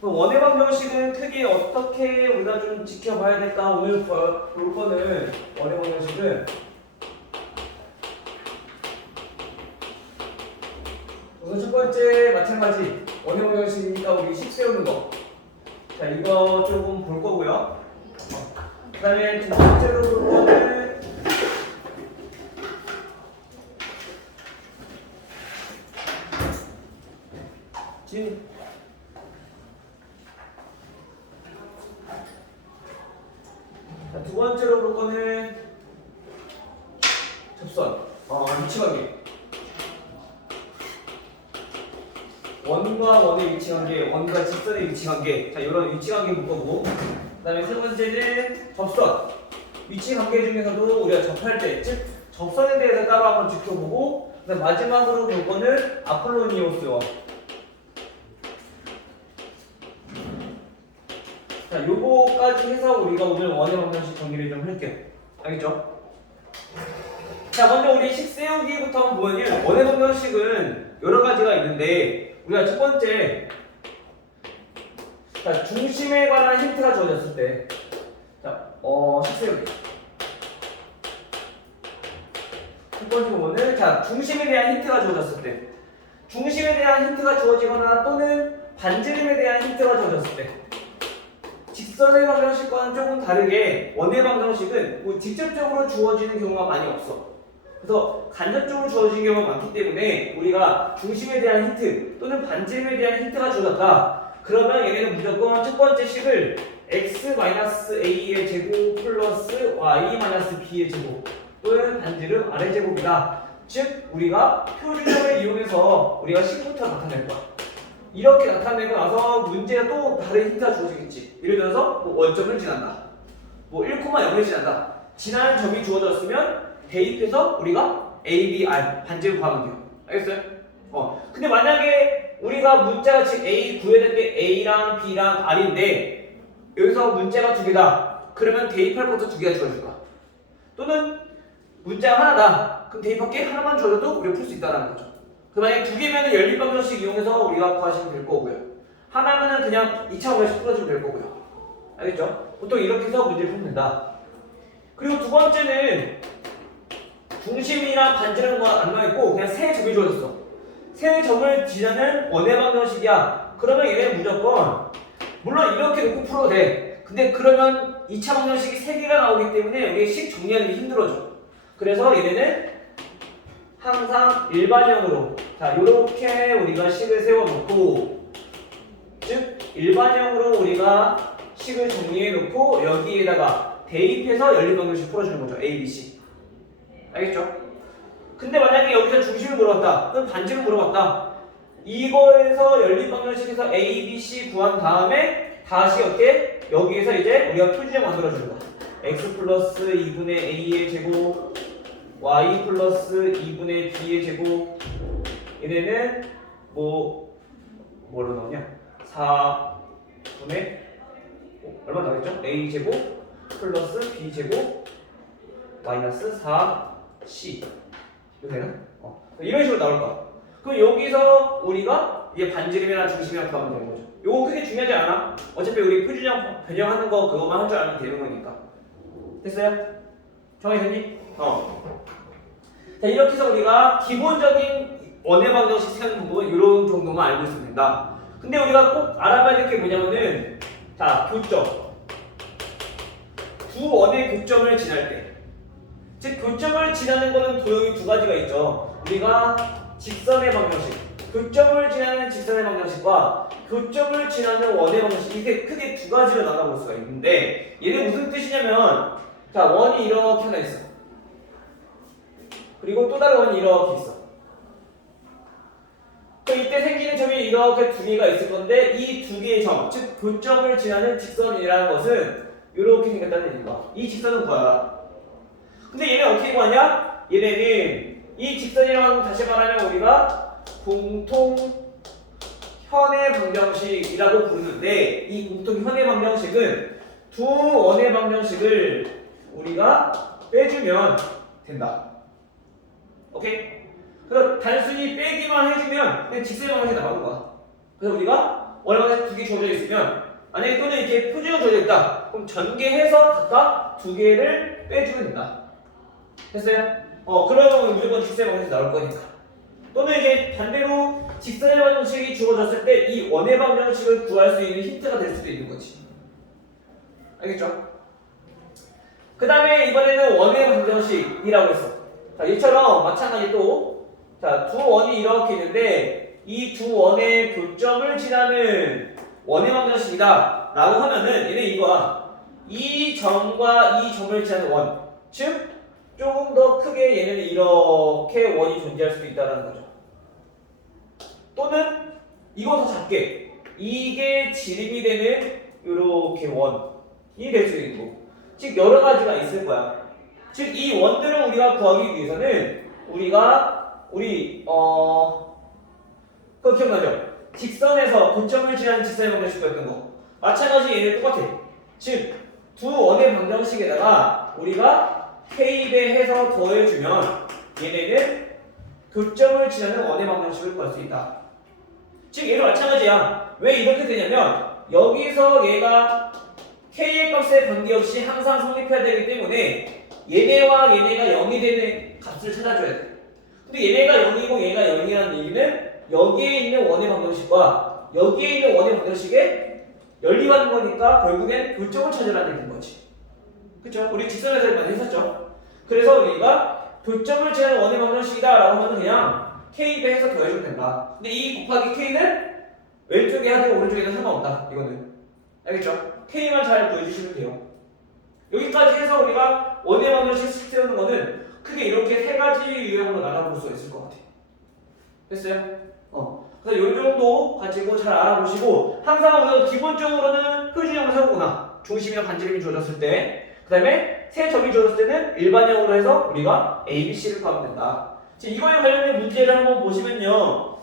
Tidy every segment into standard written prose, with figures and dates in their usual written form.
그럼 원의 방정식은 크게 어떻게 우리가 좀 지켜봐야 될까? 오늘 볼 거는 원의 방정식은 우선 첫 번째 마찬가지 원의 방정식이니까 우리 식 세우는 거. 자, 이거 조금 볼 거고요. 그 다음에 두 번째로 볼 거는 자, 두 번째로 볼 거는 접선, 위치관계. 원과 원의 위치관계, 원과 직선의 위치관계. 자, 이런 위치관계 볼 거고. 그 다음에 세 번째는 접선. 위치관계 중에서도 우리가 접할 때, 즉 접선에 대해서 따로 한번 지켜보고. 그 다음 마지막으로 볼 거는 아폴로니오스원. 자, 요거까지 해서 우리가 오늘 원의 방정식 정리를 좀 할게요. 알겠죠? 자, 먼저 우리 식 세우기부터 한번 보면요. 원의 방정식은 여러 가지가 있는데, 우리가 첫 번째, 자, 중심에 관한 힌트가 주어졌을 때, 자, 식 세우기. 첫 번째 부분은, 자, 중심에 대한 힌트가 주어졌을 때, 중심에 대한 힌트가 주어지거나 또는 반지름에 대한 힌트가 주어졌을 때, 직선의 방정식과는 조금 다르게 원의 방정식은 뭐 직접적으로 주어지는 경우가 많이 없어. 그래서 간접적으로 주어지는 경우가 많기 때문에 우리가 중심에 대한 힌트 또는 반지름에 대한 힌트가 주어졌다. 그러면 얘네는 무조건 첫 번째 식을 x-a의 제곱 플러스 y-b의 제곱 또는 반지름 a의 제곱이다. 즉 우리가 표준형을 이용해서 우리가 식부터 나타낼 거야. 이렇게 나타내고 나서 문제가 또 다른 힌트가 주어지겠지. 예를 들어서 뭐 원점을 지난다. 뭐 1,0을 지난다. 지나는 점이 주어졌으면 대입해서 우리가 A, B, R 반지름 구하면 돼요. 알겠어요? 근데 만약에 우리가 문자가 지금 A 구해야 될 게 A랑 B랑 R인데 여기서 문자가 두 개다. 그러면 대입할 것도 두 개가 주어질 거야. 또는 문자가 하나다. 그럼 대입할 게 하나만 주어져도 우리가 풀 수 있다는 거죠. 그 만약에 두 개면은 연립방정식 이용해서 우리가 구하시면 될 거고요. 하나면은 그냥 2차 방정식 풀어주면 될 거고요. 알겠죠? 보통 이렇게 해서 문제를 풀면 된다. 그리고 두 번째는 중심이랑 반지름과 안 나와있고 그냥 세 점이 주어졌어. 세 점을 지나는 원의 방정식이야. 그러면 얘는 무조건 물론 이렇게 놓고 풀어도 돼. 근데 그러면 2차 방정식이 세 개가 나오기 때문에 우리 식 정리하는 게 힘들어져. 그래서 얘네는 항상 일반형으로 자 요렇게 우리가 식을 세워놓고 즉 일반형으로 우리가 식을 정리해놓고 여기에다가 대입해서 연립방정식 풀어주는 거죠. A, B, C 알겠죠? 근데 만약에 여기서 중심을 물어봤다 그럼 반지름 물어봤다 이거에서 연립방정식에서 A, B, C 구한 다음에 다시 어떻게 여기에서 이제 우리가 표준형 만들어주는 거야. X 플러스 2분의 A의 제곱 y 플러스 2분의 b의 제곱 얘네는 뭐로 나오냐 4분의 얼마 나오겠죠? a 제곱 플러스 b 제곱 마이너스 4c 이거는 이런 식으로 나올 거야. 그럼 여기서 우리가 이제 반지름이나 중심이랑 구하면 되는 거죠. 요거 크게 중요하지 않아. 어차피 우리 표준형 변형하는 거 그거만 할 줄 알면 되는 거니까. 됐어요? 정해졌니? 자, 이렇게 해서 우리가 기본적인 원의 방정식 세우는 부분 이런 정도만 알고 있으면 된다. 근데 우리가 꼭 알아봐야 될 게 뭐냐면은 자, 교점. 두 원의 교점을 지날 때. 즉 교점을 지나는 거는 도형이 두 가지가 있죠. 우리가 직선의 방정식, 교점을 지나는 직선의 방정식과 교점을 지나는 원의 방정식 이게 크게 두 가지로 나눠볼 수가 있는데 얘는 무슨 뜻이냐면 자, 원이 이렇게 하나 있어. 그리고 또 다른 원이 이렇게 있어. 그럼 이때 생기는 점이 이렇게 두 개가 있을 건데 이 두 개의 점, 즉 교점을 지나는 직선이라는 것은 이렇게 생겼다는 얘기가. 이 직선은 뭐야? 근데 얘는 어떻게 구하냐? 얘네는 이 직선이라고 다시 말하면 우리가 공통 현의 방정식이라고 부르는데 이 공통 현의 방정식은 두 원의 방정식을 우리가 빼주면 된다. 오케이? 그래서 단순히 빼기만 해주면 그냥 직선의 방정식이 나오는 거야. 그래서 우리가 원의 방정식 두 개 주어져 있으면 만약에 또는 이렇게 표준으로 주어져 있다. 그럼 전개해서 각각 두 개를 빼주면 된다. 됐어요? 그러면 무조건 직선의 방정식이 나올 거니까. 또는 이게 반대로 직선의 방정식이 주어졌을 때 이 원의 방정식을 구할 수 있는 힌트가 될 수도 있는 거지. 알겠죠? 그 다음에 이번에는 원의 방정식이라고 했어. 자, 이처럼 마찬가지 또, 자, 두 원이 이렇게 있는데 이 두 원의 교점을 지나는 원의 방정식이다 라고 하면은 얘는 이거야. 이 점과 이 점을 지나는 원, 즉 조금 더 크게 얘는 이렇게 원이 존재할 수도 있다는 거죠. 또는 이거 더 작게 이게 지름이 되는 이렇게 원이 될 수 있는 거고, 즉 여러 가지가 있을 거야. 즉 이 원들을 우리가 구하기 위해서는 그거 기억나죠? 직선에서 고점을 지나는 직선의 방정식 구했던 거 마찬가지 얘는 똑같아. 즉 두 원의 방정식에다가 우리가 K배해서 더해주면 얘네는 교점을 지나는 원의 방정식을 구할 수 있다. 즉 얘는 마찬가지야. 왜 이렇게 되냐면 여기서 얘가 K의 값에 관계없이 항상 성립해야 되기 때문에 얘네와 얘네가 0이 되는 값을 찾아줘야 돼. 근데 얘네가 0이고 얘가 0이라는 얘기는 여기에 있는 원의 방정식과 여기에 있는 원의 방정식에 연립하는 거니까 결국엔 교점을 찾으라는 얘기인 거지. 그쵸? 우리 직선에서 많이 했었죠. 그래서 우리가 교점을 지나는 원의 방정식이다 라고 하면 그냥 K배 해서 더해주면 된다. 근데 이 곱하기 K는 왼쪽에 하든 오른쪽에는 상관없다. 이거는 알겠죠? K만 잘 구해주시면 돼요. 여기까지 해서 우리가 원의 방정식 세우는 거는 크게 이렇게 세 가지 유형으로 나눠볼 수 있을 것 같아요. 됐어요? 그래서 이 정도 가지고 잘 알아보시고, 항상 우리가 기본적으로는 표준형을 세우거나 중심이나 반지름이 주어졌을 때, 그 다음에 세 점이 주어졌을 때는 일반형으로 해서 우리가 A, B, C를 구하면 된다. 지금 이거에 관련된 문제를 한번 보시면요,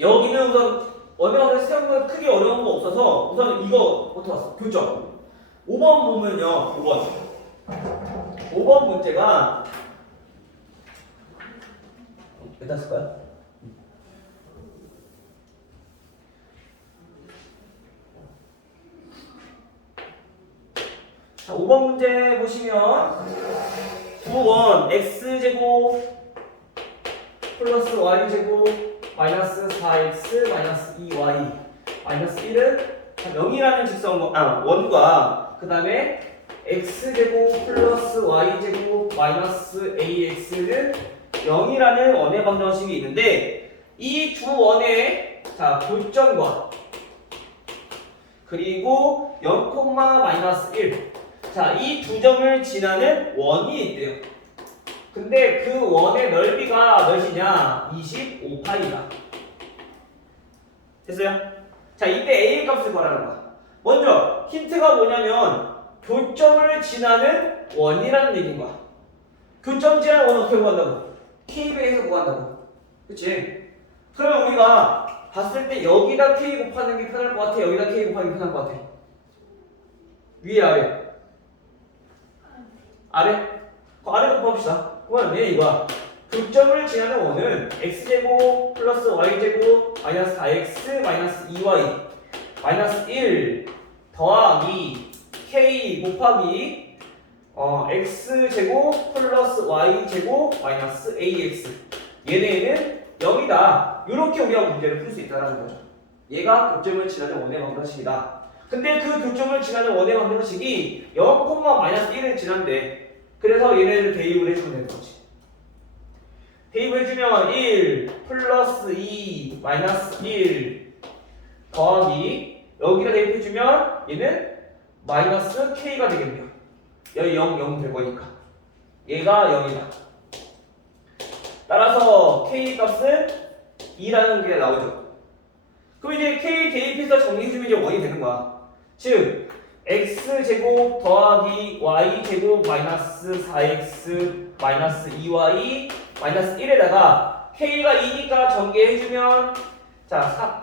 여기는 우선 원의 방정식 세우는 건 크게 어려운 거 없어서 우선 이거부터 왔어. 교점 5번 보면요, 5번 문제가 몇 쓸까요? 자, 5번 문제 보시면 두 원 x제곱 플러스 y제곱 마이너스 4x 마이너스 2y 마이너스 1은 0이라는 원과 그 다음에 x제곱 플러스 y제곱 마이너스 ax는 0이라는 원의 방정식이 있는데 이 두 원의 교점과 그리고 0, 마이너스 1 이 두 점을 지나는 원이 있대요. 근데 그 원의 넓이가 몇이냐? 25파이다. 됐어요? 자, 이때 A의 값을 구하라는 거야. 먼저 힌트가 뭐냐면 교점을 지나는 원이라는 얘기인 거야. 교점 지나는 원은 어떻게 구한다고? K배에서 구한다고. 그치? 그러면 우리가 봤을 때 여기다 K 곱하는 게 편할 것 같아? 여기다 K 곱하는 게 편할 것 같아? 위에 아래? 아래? 아래 곱합시다. 그러면 얘 이거야. 교점을 지나는 원은 x제곱 플러스 y제곱 마이너스 4x 마이너스 2y 마이너스 1 더하기 k 곱하기 x제곱 플러스 y제곱 마이너스 ax 얘네는 0이다. 이렇게 우리가 문제를 풀 수 있다는 거죠. 얘가 교점을 지나는 원의 방정식이다. 근데 그 교점을 지나는 원의 방정식이 0, 마이너스 1을 지난대. 그래서 얘네를 대입을 해주면 되는 거지. 대입을 해주면 1 플러스 2 마이너스 1 더하기 여기다 대입해주면 얘는 마이너스 k가 되겠네요. 여기 0 될 거니까 얘가 0이다. 따라서 k 값은 2라는 게 나오죠. 그럼 이제 k 대입해서 정리해주면 이제 1이 되는 거야. 즉 x제곱 더하기 y제곱 마이너스 4x 마이너스 2y 마이너스 1에다가 k가 2니까 전개해주면 3이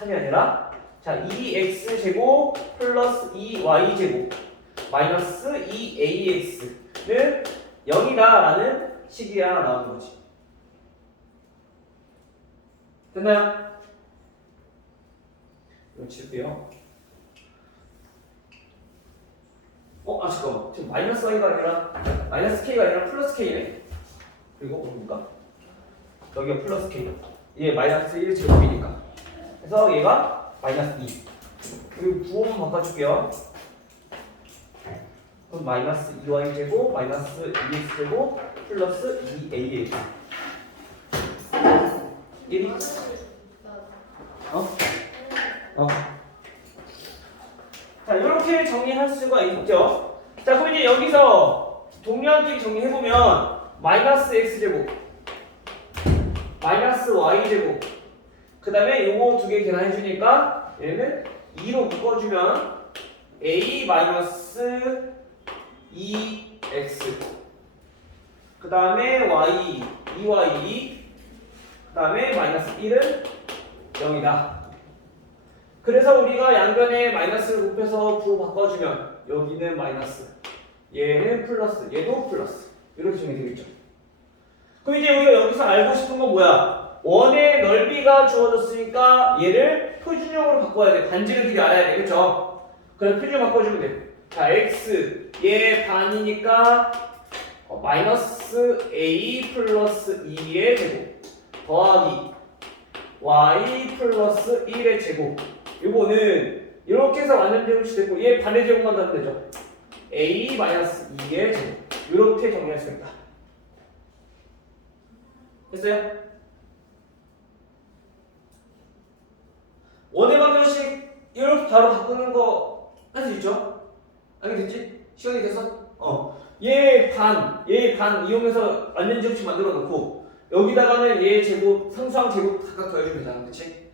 아니라 2x제곱 플러스 2y제곱 마이너스 2ax는 0이다 라는 식이 하나 나오는 거지. 됐나요? 이거 칠게요. 잠깐만. 지금 마이너스 i가 아니라 마이너스 k가 아니라 플러스 k네. 그리고 뭡니까? 여기가 플러스 k. 얘 마이너스 1 제곱이니까. 그래서 얘가 마이너스 2. 그리고 부호만 바꿔줄게요. 그럼 마이너스 2y 제곱 마이너스 2x 제곱 플러스 2ax. 1이? 자, 이렇게 정리할 수가 있죠. 자, 그럼 이제 여기서 동그라미 정리해보면 마이너스 x제곱 마이너스 y제곱 그 다음에 요거 두 개 계산해주니까 얘는 2로 묶어주면 a 마이너스 2x 그 다음에 y 2y 그 다음에 마이너스 1은 0이다. 그래서 우리가 양변에 마이너스를 곱해서 부호 바꿔주면 여기는 마이너스 얘는 플러스 얘도 플러스 이렇게 정리되겠죠. 그럼 이제 우리가 여기서 알고 싶은 건 뭐야? 원의 넓이가 주어졌으니까 얘를 표준형으로 바꿔야 돼. 반지름 길이 알아야 돼. 그렇죠? 그래서 표준형 바꿔주면 돼. 자, x 얘 반이니까 마이너스 a 플러스 2의 제곱 더하기 y 플러스 1의 제곱. 이거는 이렇게 해서 완전 제곱이 됐고 얘 반의 제곱만 넣으면 되죠. a 마이너스 2의 제곱. 이렇게 정리할 수 있다. 됐어요? 원의 방정식 이렇게 바로 바꾸는 거 할 수 있죠? 알겠지? 시간이 돼서? 얘 반 이용해서 완전 제곱식 만들어 놓고 여기다가는 얘 제곱, 상수항 제곱 각각 더해주면 되잖아. 그치?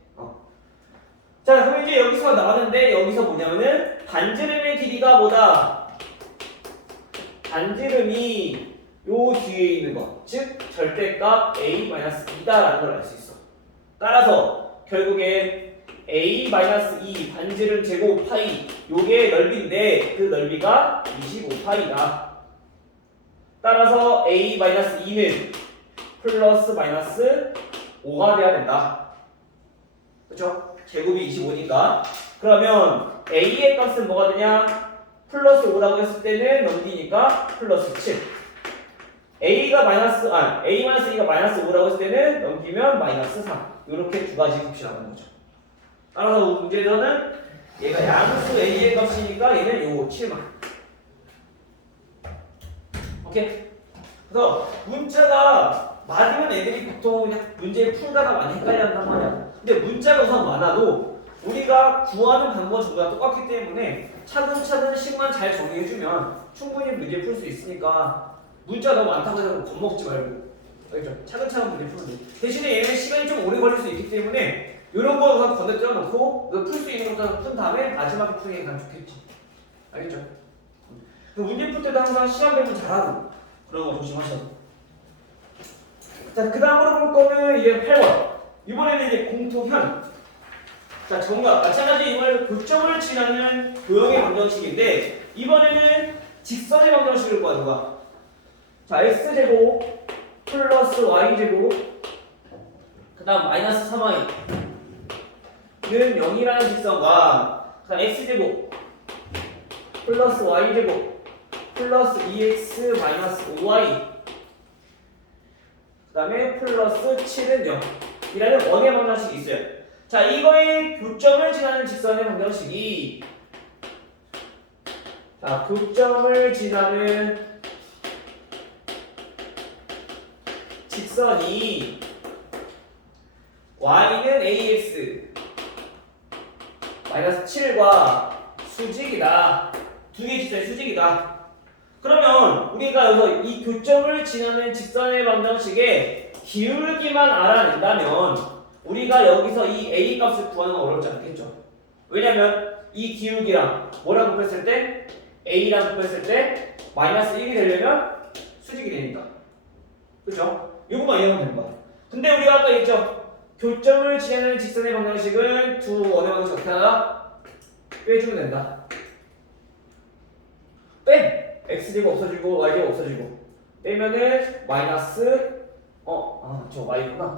자, 그럼 이제 여기서 나왔는데 여기서 뭐냐면은 반지름의 길이가 뭐다? 반지름이 요 뒤에 있는 거, 즉 절대값 a-2다라는 걸 알 수 있어. 따라서 결국에 a-2 반지름 제곱 파이 요게 넓이인데 그 넓이가 25파이다. 따라서 a-2는 플러스 마이너스 5가 돼야 된다. 그렇죠? 제곱이 25니까. 그러면 a의 값은 뭐가 되냐? 플러스 5라고 했을 때는 넘기니까 플러스 7. a-2가 마이너스 5라고 했을 때는 넘기면 마이너스 3. 이렇게 두 가지 값이 나오는 거죠. 따라서 문제에서는 얘가 양수 a의 값이니까 얘는 요 7만. 오케이? 그래서 문자가 많으면 애들이 보통 그냥 문제를 풀다가 많이 헷갈려 한단 말이야. 근데 문자가 우선 많아도 우리가 구하는 방법 전부가 똑같기 때문에 차근차근 식만 잘 정리해주면 충분히 문제 풀 수 있으니까 문자 너무 많다고 해서 겁먹지 말고. 알겠죠? 차근차근 문제 풀면 돼. 대신에 얘는 시간이 좀 오래 걸릴 수 있기 때문에 이런 거 우선 건너뛰어 놓고 풀 수 있는 것도 푼 다음에 마지막에 푸는 게 가장 좋겠지. 알겠죠? 문제 풀 때도 항상 시간 배분 잘하고 그런 거 조심하셔도. 자, 그 다음으로 볼 거는 이제 8번. 이번에는 이제 공통현. 자, 정답. 마찬가지 이번에는 교점을 지나는 도형의 방정식인데 이번에는 직선의 방정식을 볼 거야. 자, x제곱 플러스 y제곱 그 다음 마이너스 3y는 0이라는 직선과 그 다음 x제곱 플러스 y제곱 플러스 2x 마이너스 5y 그 다음에 플러스 7은 0 이라는 원의 방정식이 있어요. 자, 이거의 교점을 지나는 직선의 방정식이 자, 교점을 지나는 직선이 y는 ax 마이너스 7과 수직이다. 두 개의 직선의 수직이다. 그러면 우리가 여기서 이 교점을 지나는 직선의 방정식의 기울기만 알아낸다면 우리가 여기서 이 a 값을 구하는 건 어렵지 않겠죠. 왜냐면 이 기울기랑 뭐랑 곱했을 때 a랑 곱했을 때 마이너스 1이 되려면 수직이 되니까. 그렇죠? 이거만 이해하면 되는 거야. 근데 우리가 아까 얘기했죠. 교점을 지나는 직선의 방정식은 두 원의 방정식 어떻게 하나? 빼주면 된다. 빼! x제곱 없어지고 y제곱 없어지고 빼면은 마이너스 저 y구나.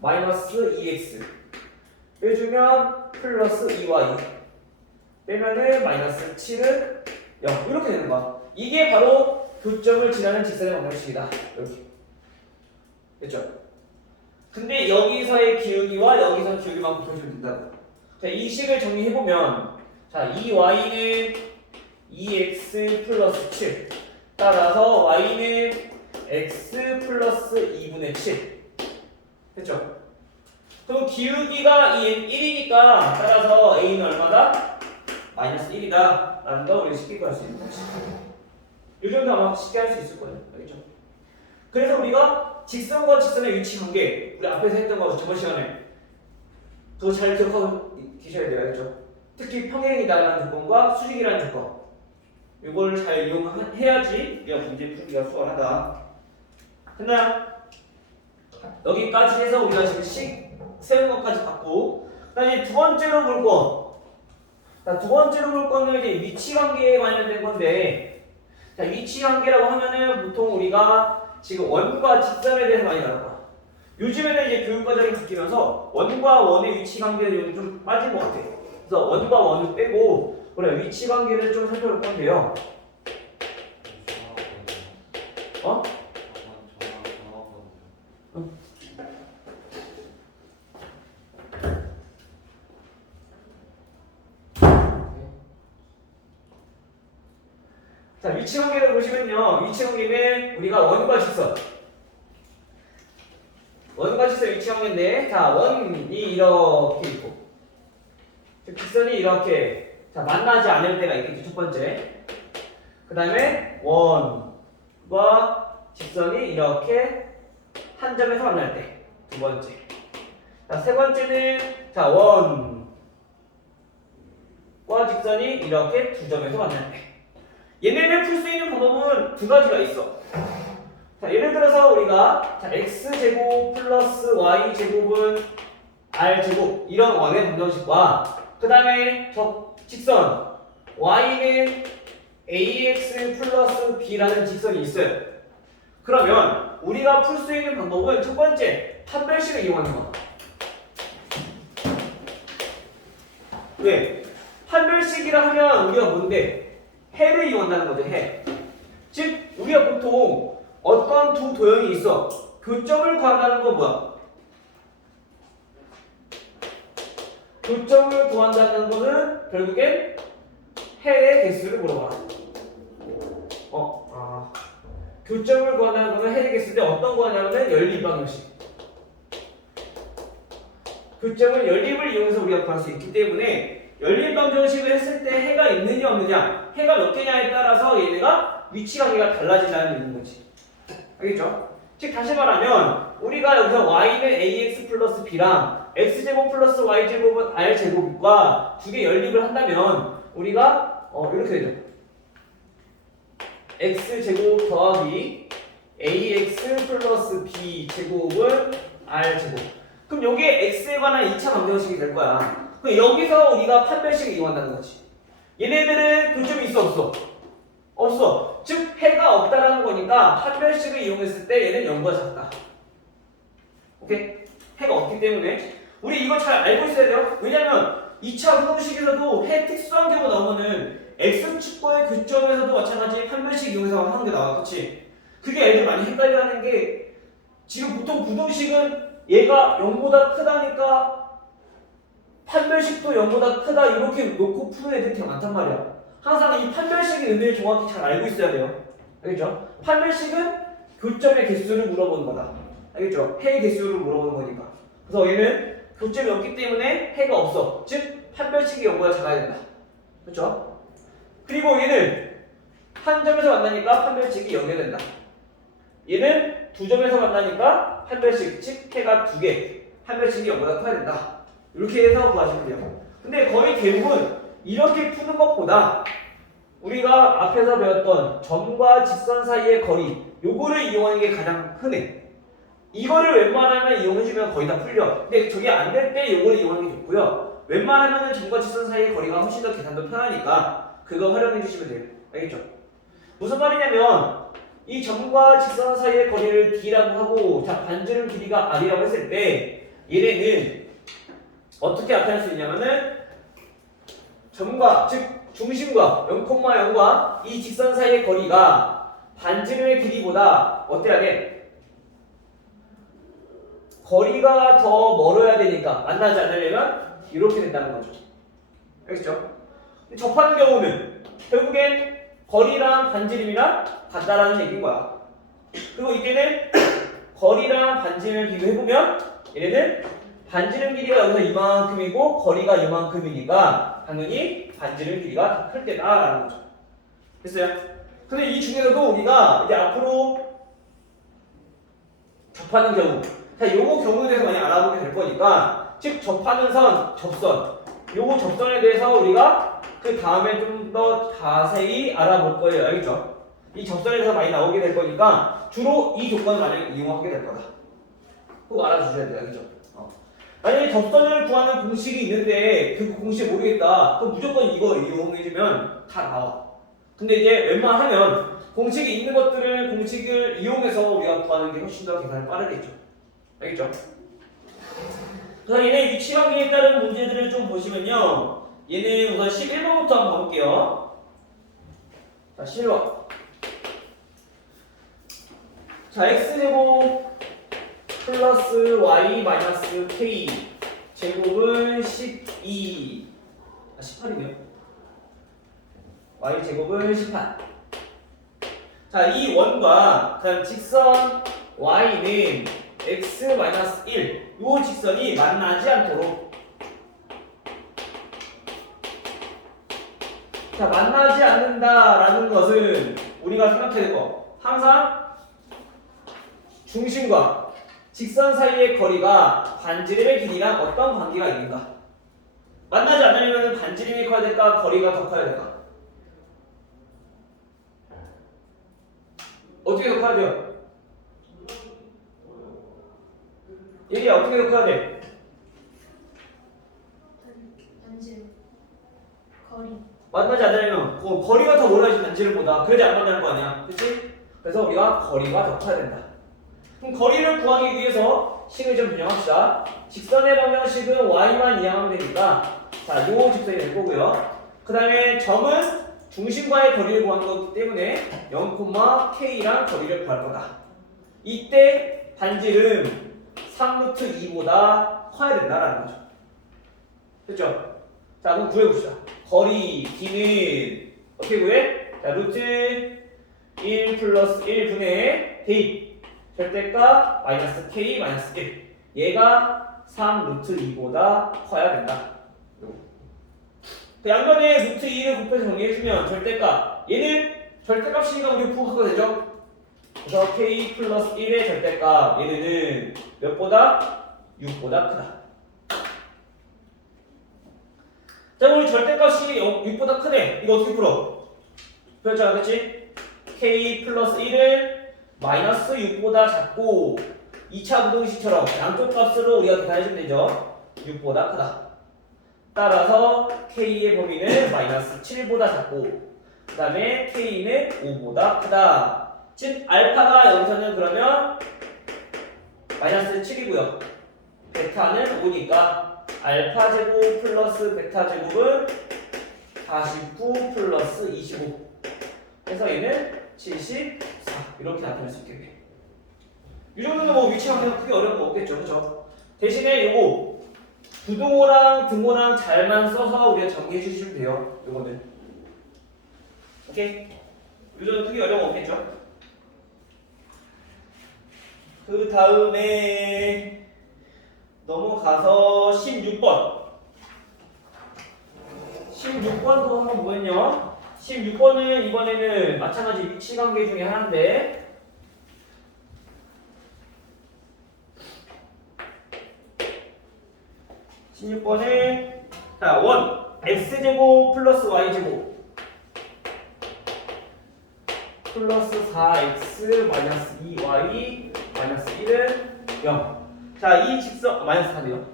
마이너스 2x 빼주면 플러스 2y 빼면은 마이너스 7은 0 이렇게 되는 거야. 이게 바로 교점을 지나는 직선의 방정식이다. 이렇게 됐죠? 근데 여기서의 기울기와 여기서 기울기만 곱해주면 된다고. 자, 이 식을 정리해보면 자, 2y는 2x 플러스 7 따라서 y는 x 플러스 2분의 7 됐죠? 그럼 기울기가 1이니까 따라서 a는 얼마다? 마이너스 1이다 라는 거 우리 쉽게 구할 수 있는 거지. 이 정도 아마 쉽게 할 수 있을 거예요. 알겠죠? 그래서 우리가 직선과 직선의 위치 관계 우리 앞에서 했던 거 저번 시간에 그거 잘 기억하고 계셔야 돼요. 알겠죠? 특히 평행이다라는 조건과 수직이라는 조건 이걸 잘 이용해야지 우리가 문제 풀기가 수월하다. 됐나요? 여기까지 해서 우리가 지금 식 세운 것까지 봤고 그다음에 두 번째로 볼 거. 자, 두 번째로 볼 거는 이제 위치 관계에 관련된 건데 자, 위치 관계라고 하면은 보통 우리가 지금 원과 직선에 대해서 많이 다룰 거야. 요즘에는 이제 교육 과정이 바뀌면서 원과 원의 위치 관계는 좀 빠진 것 같아. 그래서 원과 원을 빼고 그래 위치 관계를 좀 살펴볼 건데요. 어? 자, 위치 관계를 보시면요. 위치 관계는 우리가 원과 직선. 원과 직선 위치 관계인데, 자, 원이 이렇게 있고, 직선이 이렇게, 자, 만나지 않을 때가 있겠죠, 첫 번째. 그 다음에 원과 직선이 이렇게 한 점에서 만날 때, 두 번째. 자, 세 번째는, 자, 원과 직선이 이렇게 두 점에서 만날 때. 얘네를 풀 수 있는 방법은 두 가지가 있어. 자, 예를 들어서 우리가 자, x제곱 플러스 y제곱은 r제곱 이런 원의 방정식과 그 다음에 저 직선 y는 ax 플러스 b라는 직선이 있어요. 그러면 우리가 풀 수 있는 방법은 첫 번째 판별식을 이용하는 거. 왜? 판별식이라 하면 우리가 뭔데? 해를 이용한다는 거죠. 해. 즉 우리가 보통 어떤 두 도형이 있어. 교점을 구한다는 건 뭐야? 교점을 구한다는 거는 결국엔 해의 개수를 물어봐라. 교점을 구한다는 거는 해의 개수인데 어떤 거냐면은 연립 방정식. 교점을 연립을 이용해서 우리가 구할 수 있기 때문에 연립 방정식을 했을 때 해가 있느냐 없느냐, 해가 몇 개냐에 따라서 얘네가 위치 관계가 달라진다는 얘기인 거지. 알겠죠? 즉 다시 말하면 우리가 여기서 y는 ax 플러스 b랑 x제곱 플러스 y제곱은 r제곱과 두 개 연립을 한다면 우리가 이렇게 되죠. x제곱 더하기 ax 플러스 b제곱은 r제곱. 그럼 요게 x에 관한 2차 방정식이 될 거야. 그럼 여기서 우리가 판별식을 이용한다는 거지. 얘네들은 교점이 있어 없어? 없어. 즉 해가 없다라는 거니까 판별식을 이용했을 때 얘는 0보다 작다. 오케이? 해가 없기 때문에 우리 이거 잘 알고 있어야 돼요. 왜냐면 2차 방정식에서도 해 특수한 경우 나오면은 x축과의 교점에서도 마찬가지 판별식 이용해서 하는 게 나와. 그치? 그게 애들 많이 헷갈려하는 게 지금 보통 부등식은 얘가 0보다 크다니까 판별식도 0보다 크다 이렇게 놓고 푸는 애들이 되게 많단 말이야. 항상 이 판별식의 의미를 정확히 잘 알고 있어야 돼요. 알겠죠? 판별식은 교점의 개수를 물어보는 거다. 알겠죠? 해의 개수를 물어보는 거니까. 그래서 얘는 교점이 없기 때문에 해가 없어. 즉 판별식이 0보다 작아야 된다. 그렇죠? 그리고 얘는 한 점에서 만나니까 판별식이 0이 된다. 얘는 두 점에서 만나니까 판별식, 즉 해가 두 개, 판별식이 0보다 커야 된다. 이렇게 해서 구하시면 돼요. 근데 거의 대부분 이렇게 푸는 것보다 우리가 앞에서 배웠던 점과 직선 사이의 거리 요거를 이용하는 게 가장 흔해. 이거를 웬만하면 이용해주면 거의 다 풀려. 근데 저게 안 될 때 요거를 이용하는 게 좋고요. 웬만하면 점과 직선 사이의 거리가 훨씬 더 계산도 편하니까 그거 활용해 주시면 돼요. 알겠죠? 무슨 말이냐면 이 점과 직선 사이의 거리를 d라고 하고 자 반지름 길이가 r이라고 했을 때 얘네는 어떻게 나타낼 수 있냐면은 점과 즉 중심과 0,0과 이 직선 사이의 거리가 반지름의 길이보다 어때야 돼? 거리가 더 멀어야 되니까 만나지 않으려면 이렇게 된다는 거죠. 알겠죠? 접하는 경우는 결국엔 거리랑 반지름이랑 같다라는 얘기인 거야. 그리고 이때는 거리랑 반지름을 비교해보면 얘네는 반지름 길이가 여기서 이만큼이고 거리가 이만큼이니까 당연히 반지름 길이가 더 클 때다라는 거죠. 됐어요? 근데 이 중에서도 우리가 이제 앞으로 접하는 경우, 자, 요거 경우에 대해서 많이 알아보게 될 거니까, 즉 접하는 선, 접선, 요거 접선에 대해서 우리가 그 다음에 좀 더 자세히 알아볼 거예요. 알겠죠? 이 접선에 대해서 많이 나오게 될 거니까 주로 이 조건을 만약에 이용하게 될 거다. 꼭 알아주셔야 돼요. 알겠죠? 만약에 접선을 구하는 공식이 있는데 그 공식 모르겠다. 그럼 무조건 이거 이용해주면 다 나와. 근데 이제 웬만하면 공식이 있는 것들을 공식을 이용해서 우리가 구하는 게 훨씬 더 계산이 빠르겠죠. 알겠죠? 그래서 얘네 위치관계에 따른 문제들을 좀 보시면요. 얘는 우선 11번부터 한번 가볼게요. 자, 11번. 자, x제곱 플러스 y 마이너스 k 제곱은 12. 18이네요. y 제곱은 18. 자, 이 원과 그다음 직선 y는 x 마이너스 1. 이 직선이 만나지 않도록. 자, 만나지 않는다라는 것은 우리가 생각해야 될 거. 항상 중심과 직선 사이의 거리가 반지름의 길이랑 어떤 관계가 있는가? 만나지 않으려면 반지름이 커야 될까? 거리가 더 커야 될까? 어떻게 더 커야 돼요? 얘기야, 어떻게 더 커야 돼? 반지름 거리 만나지 않으려면 거리가 더 멀어야지 반지름보다. 그래야지 안 만나는 거 아니야, 그렇지? 그래서 우리가 거리가 더 커야 된다. 그럼 거리를 구하기 위해서 식을 좀 변형합시다. 직선의 방정식은 y만 이항하면 되니까 자, 요 직선이 될 거고요. 그 다음에 점은 중심과의 거리를 구하는 거기 때문에 0,k랑 거리를 구할 거다. 이때 반지름 3루트 2보다 커야 된다라는 거죠. 됐죠? 자, 그럼 구해봅시다. 거리 D는 어떻게 구해? 자, 루트 1 플러스 1분의 대입 절대값 마이너스 k 마이너스 1. 얘가 3 루트 2보다 커야 된다. 그 양변에 루트 2를 곱해서 정리해주면 절대값. 얘는 절대값이니까 우리 부호가 되죠? 그래서 k 플러스 1의 절대값. 얘는 몇보다? 6보다 크다. 자, 우리 절대값이 6보다 크네. 이거 어떻게 풀어? 그렇죠, 그렇지? k 플러스 1을 마이너스 6보다 작고 2차 부등식처럼 양쪽 값으로 우리가 계산해주면 되죠. 6보다 크다. 따라서 k의 범위는 마이너스 7보다 작고 그 다음에 k는 5보다 크다. 즉 알파가 여기서는 그러면 마이너스 7이고요. 베타는 5니까 알파 제곱 플러스 베타 제곱은 49 플러스 25. 그래서 얘는 74 이렇게 나타낼 수 있겠네. 이 정도는 뭐 위치관계가 크게 어려운 거 없겠죠, 그렇죠? 대신에 요거 부등호랑 등호랑 잘만 써서 우리가 정리해 주시면 돼요. 요거는 오케이. 이 정도 크게 어려운 거 없겠죠? 그 다음에 넘어가서 16번. 16번도 한번 뭐였냐? 16번은 이번에는 마찬가지 위치관계 중에 하나인데 자, 원 x제곱 플러스 y제곱 플러스 4x 마이너스 2y 마이너스 1은 0. 자, 이 직선 마이너스 4네요.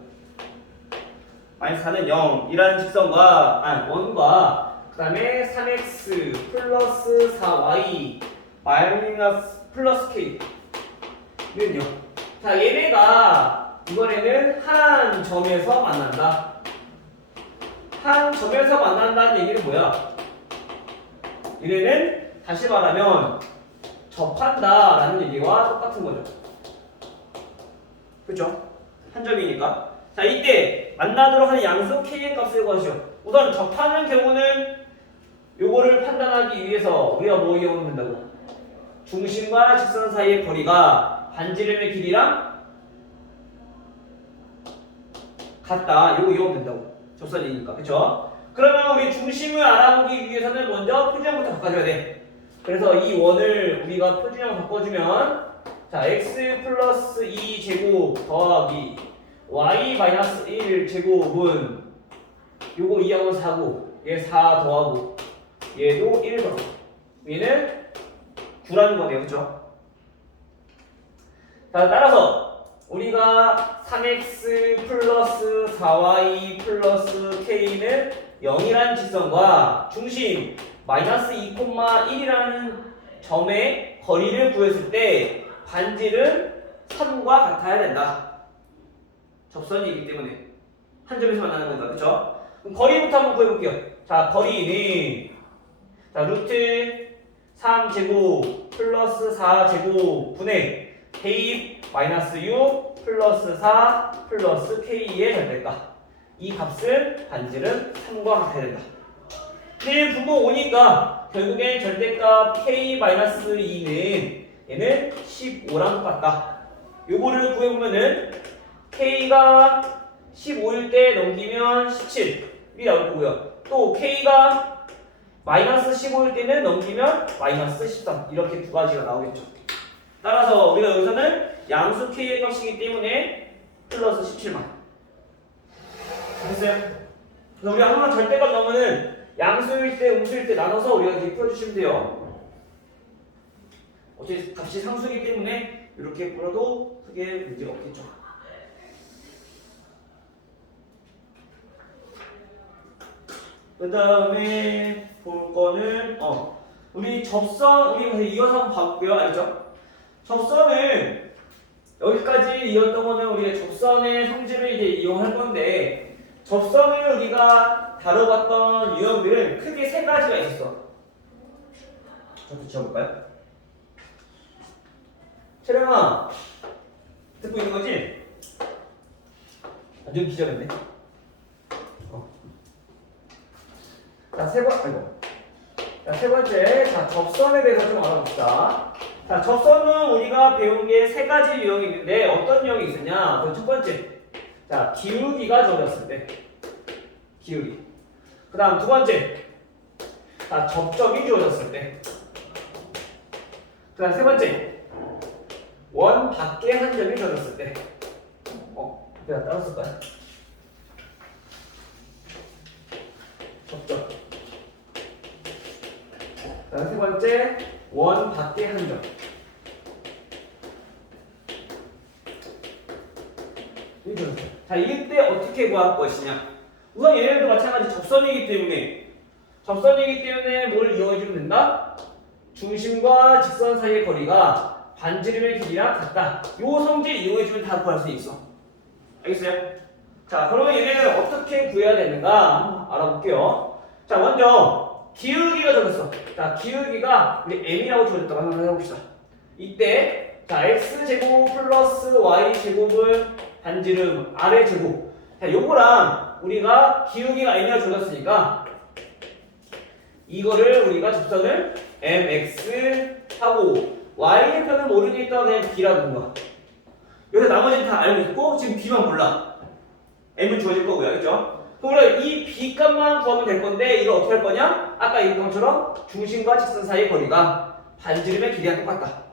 마이너스 4는 0이라는 직선과 원과 그 다음에 3x 플러스 4y 마이너스 플러스 k는요. 자, 얘네가 이번에는 한 점에서 만난다. 한 점에서 만난다는 얘기는 뭐야? 얘는 다시 말하면 접한다라는 얘기와 똑같은 거죠. 그렇죠? 한 점이니까. 자, 이때 만나도록 하는 양수 k의 값을 구하시오. 우선 접하는 경우는 요거를 판단하기 위해서 우리가 뭐 이용하면 된다고? 중심과 직선 사이의 거리가 반지름의 길이랑 같다. 요거 이용하면 된다고. 접선이니까. 그쵸? 그러면 우리 중심을 알아보기 위해서는 먼저 표준형부터 바꿔줘야 돼. 그래서 이 원을 우리가 표준형 바꿔주면 자, x 플러스 2제곱 더하기 y 마이너스 1 제곱은 요거 2하고 4고 얘 4 더하고 얘도 1 더하고 얘는 9라는 거네요. 그쵸? 자, 따라서 우리가 3x 플러스 4y 플러스 k는 0이라는 직선과 중심 마이너스 2,1이라는 점의 거리를 구했을 때 반지름 3과 같아야 된다. 접선이기 때문에 한 점에서 만나는 거니까. 그쵸? 그럼 거리부터 한번 구해볼게요. 자, 거리는 자, 루트 3제곱 플러스 4제곱 분의 대입 마이너스 6 플러스 4 플러스 k의 절대값. 이 값은 반지름 3과 같아야 된다. 근데 분모 5니까 결국엔 절대값 k-2는 얘는 15랑 똑같다. 요거를 구해보면은 k가 15일 때 넘기면 17이 나올 거고요. 또 k가 마이너스 15일 때는 넘기면 마이너스 13 이렇게 두 가지가 나오겠죠. 따라서 우리가 여기서는 양수 k의 값이기 때문에 플러스 17만 됐어요? 그래서 우리 항상 절대값 나오면은 양수일 때, 음수일 때 나눠서 우리가 이렇게 풀어주시면 돼요. 어차피 값이 상수이기 때문에 이렇게 풀어도 크게 문제가 없겠죠. 그 다음에 볼 거는 우리 접선 우리 이어서 한번 봐볼게요. 알죠? 접선은 여기까지 이었던 거는 우리가 접선의 성질을 이제 이용할 건데 접선을 우리가 다뤄봤던 유형들은 크게 세 가지가 있었어. 저부터 지워볼까요? 채령아 듣고 있는 거지? 완전 기절했네. 자, 세 번째, 자, 접선에 대해서 좀 알아봅시다. 자, 접선은 우리가 배운 게 세 가지 유형이 있는데 어떤 유형이 있었냐? 그 첫 번째, 자, 기울기가 주어졌을 때, 기울기. 그 다음 두 번째, 자, 접점이 주어졌을 때. 그 다음 세 번째, 원 밖에 한 점이 주어졌을 때. 내가 따로 쓸까요? 접점. 그 다음 세 번째, 원 밖에 한 점. 자, 이때 어떻게 구할 것이냐? 우선 얘네들도 마찬가지 접선이기 때문에 뭘 이용해주면 된다? 중심과 직선 사이의 거리가 반지름의 길이랑 같다. 요 성질 이용해주면 다 구할 수 있어. 알겠어요? 자, 그러면 얘네는 어떻게 구해야 되는가 한번 알아볼게요. 자, 먼저 기울기가 적었어. 자, 기울기가 우리 m이라고 적어졌다고 한번 해봅시다. 이때 자, x제곱 플러스 y제곱은 반지름 아래 제곱. 자, 요거랑 우리가 기울기가 m이라고 적었으니까 이거를 우리가 접선을 mx 하고 y의 편을 모르니까 그냥 b라는 거야. 여기서 나머지는 다 알고 있고 지금 b만 몰라. m은 주어질 거고요. 알겠죠? 그럼 우리가 이 b 값만 구하면 될 건데 이걸 어떻게 할 거냐? 아까 이런 것처럼 중심과 직선 사이의 거리가 반지름의 길이랑 똑같다.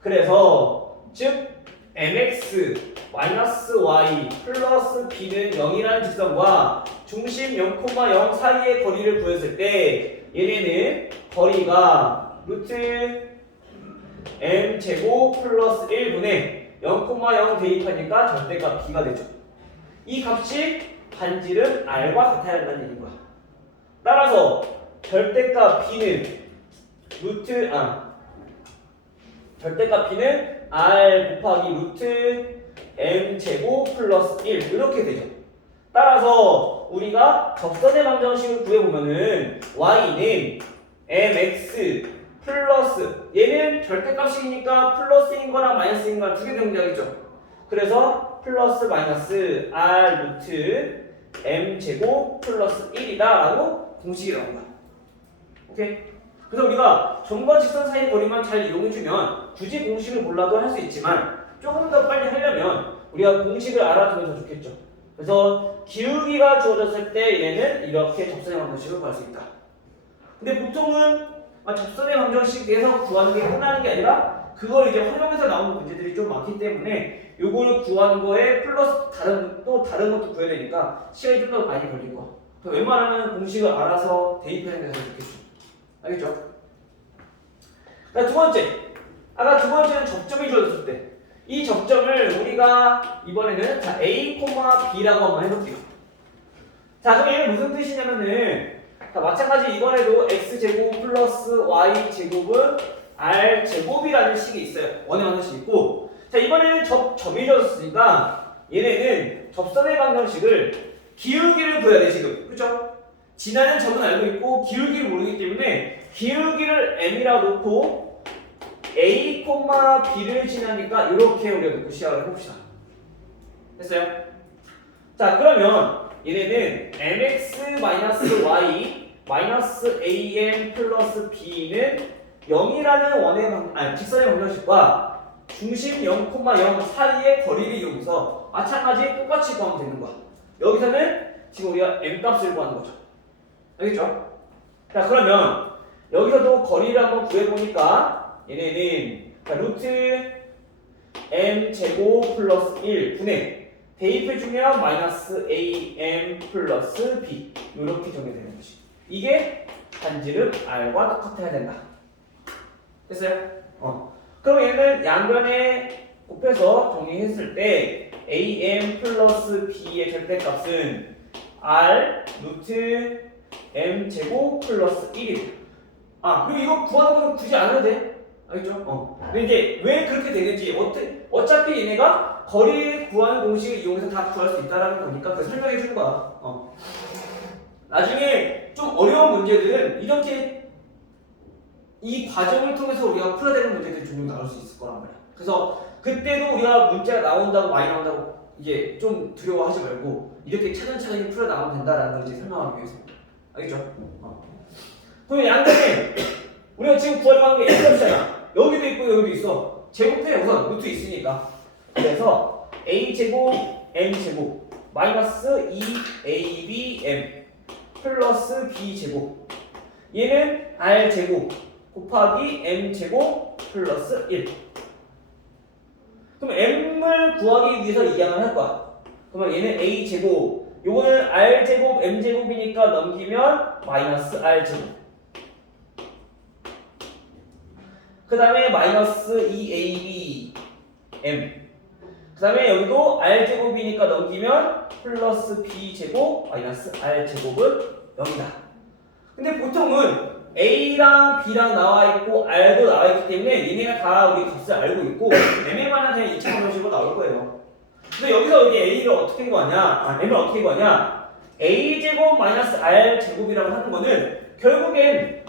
그래서 즉 mx 마이너스 y 플러스 b는 0이라는 직선과 중심 0,0 사이의 거리를 구했을 때 얘네는 거리가 루트 m 제곱 플러스 1분의 0,0 대입하니까 절대값 b가 되죠. 이 값이 반지름 r과 같아야 한다는 얘기인 거야. 따라서 절대값 b는 절대값 b는 r 곱하기 루트 m제곱 플러스 1 이렇게 되죠. 따라서 우리가 접선의 방정식을 구해보면은 y는 mx 플러스 얘는 절대값이니까 플러스인 거랑 마이너스인 거랑 두 개 등장하겠죠. 그래서 플러스 마이너스 r 루트 m제곱 플러스 1이다 라고 공식이 나온 거야. 오케이? 그래서 우리가 점과 직선 사이 거리만 잘 이용해주면 굳이 공식을 몰라도 할 수 있지만 조금 더 빨리 하려면 우리가 공식을 알아두면 더 좋겠죠. 그래서 기울기가 주어졌을 때 얘는 이렇게 접선의 방정식을 구할 수 있다. 근데 보통은 접선의 방정식 내에서 구하는 게 끝나는 게 아니라 그걸 이제 활용해서 나오는 문제들이 좀 많기 때문에 요거를 구하는 거에 플러스 다른 것도 구해야 되니까 시간이 좀 더 많이 걸릴 거야. 웬만하면 공식을 알아서 대입하는 게 더 좋겠죠. 알겠죠? 자, 두 번째. 아까 두 번째는 접점이 주어졌을 때 이 접점을 우리가 이번에는 자, A, B라고 한번 해볼게요. 자, 그럼 얘는 무슨 뜻이냐면은 자, 마찬가지 이번에도 x제곱 플러스 y제곱은 r제곱이라는 식이 있어요. 원의 방정식이 있고 자, 이번에는 점이 주어졌으니까 얘네는 접선의 방정식을 기울기를 구해야 돼 지금. 그쵸? 지나는 점은 알고 있고 기울기를 모르기 때문에 기울기를 m이라고 놓고 a, b를 지나니까 이렇게 우리가 놓고 시작을 해봅시다. 됐어요? 자, 그러면 얘네는 mx-y 마이너스 am 플러스 b는 0이라는 직선의 방정식과 중심 0,0 사이의 거리를 이용해서 마찬가지 똑같이 구하면 되는 거야. 여기서는 지금 우리가 m 값을 구하는 거죠. 알겠죠? 자, 그러면 여기서도 거리를 한번 구해보니까 얘네는 자, 루트 m 제곱 플러스 1 분의 대입해주면 마이너스 am 플러스 b 이렇게 정리되는 것이 이게 반지름 r과 똑같아야 된다. 됐어요? 그럼 얘는 양변에 곱해서 정리했을 때 am 플러스 b의 절대값은 r 루트 m 제곱 플러스 1이에요. 그리고 이거 구하는 거는 굳이 안 해도 돼. 알겠죠? 근데 이제 왜 그렇게 되는지 어차피 얘네가 거리 구하는 공식을 이용해서 다 구할 수 있다라는 거니까 그 설명해 주는 거야. 나중에 좀 어려운 문제들은 이렇게 이 과정을 통해서 우리가 풀어야 되는 문제들이 종종 나올 수 있을 거란 말이야. 그래서 그때도 우리가 문제가 나온다고 많이 나온다고 이게 좀 두려워하지 말고 이렇게 차근차근히 풀어 나가면 된다라는 걸 이제 설명하기 위해서. 알겠죠? 그러면 양변에 우리가 지금 구하려고 하는 게 X값이잖아. 여기도 있고 여기도 있어. 제곱해 우선 루트 있으니까. 그래서 A제곱 M제곱 마이너스 2ABM 플러스 B제곱 얘는 R제곱 곱하기 M제곱 플러스 1 그럼 M을 구하기 위해서 이 양을 할 거야. 그러면 얘는 A제곱 요거는 R제곱 M제곱이니까 넘기면 마이너스 R제곱 그 다음에 마이너스 2AB M 그 다음에 여기도 R제곱이니까 넘기면 플러스 B제곱 마이너스 R제곱은 0이다. 근데 보통은 A랑 B랑 나와있고 R도 나와있기 때문에 얘네가 다 우리 값을 알고 있고 M에만한 그냥 2차 방정식으로 나올 거예요. 근데 여기서 여기 A를 어떻게 구하냐 M을 어떻게 구하냐 A제곱 마이너스 R제곱이라고 하는 거는 결국엔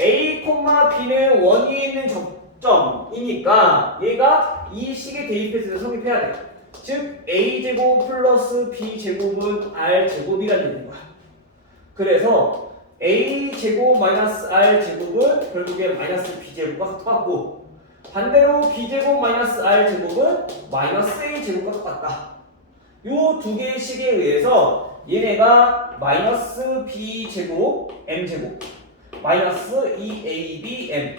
A, B는 원위에 있는 접점이니까 얘가 이 식에 대입해서 성립해야 돼. 즉 A제곱 플러스 B제곱은 R제곱이라는 얘기인 거야. 그래서 A제곱 마이너스 R제곱은 결국엔 마이너스 B제곱과 똑같고 반대로 B제곱 마이너스 R제곱은 마이너스 A제곱과 똑같다. 요 두 개의 식에 의해서 얘네가 마이너스 B제곱 M제곱 마이너스 2ABM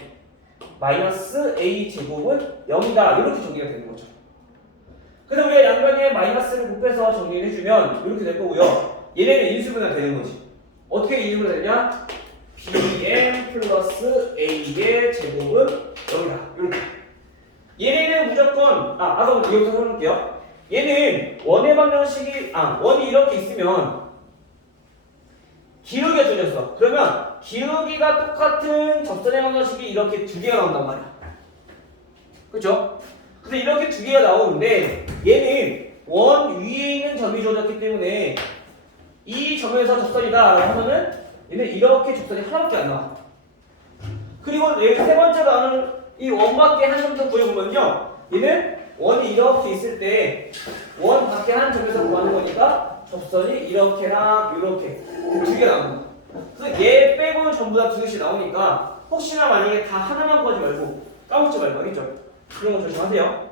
마이너스 A제곱은 0이다 이렇게 정리가 되는 거죠. 그래서 우리가 양변에 마이너스를 곱해서 정리를 해주면 이렇게 될 거고요. 얘네는 인수분해 되는 거지. 어떻게 인수분해 되냐? BM 플러스 A의 제곱은 0이다 이렇게. 얘네는 무조건 아까 여기서 설명할게요. 얘는 원의 방정식이 원이 이렇게 있으면 기울기가 줄였어. 그러면 기울기가 똑같은 접선의 방정식이 이렇게 두 개가 나온단 말이야. 그렇죠? 그래서 이렇게 두 개가 나오는데 얘는 원 위에 있는 점이 주어졌기 때문에 이 점에서 접선이다 하면은 얘는 이렇게 접선이 하나밖에 안 나와. 그리고 여기 세 번째로 나오는 이 원 밖에 한 점도 구해보면요, 얘는 원이 이렇게 있을 때 원 밖에 한 점에서 구하는 거니까 접선이 이렇게랑 이렇게 두 개 나옵니다. 그래서 얘 빼고는 전부 다 두 개씩 나오니까 혹시나 만약에 다 하나만 구하지 말고 까먹지 말고, 알겠죠? 그런 거 조심하세요.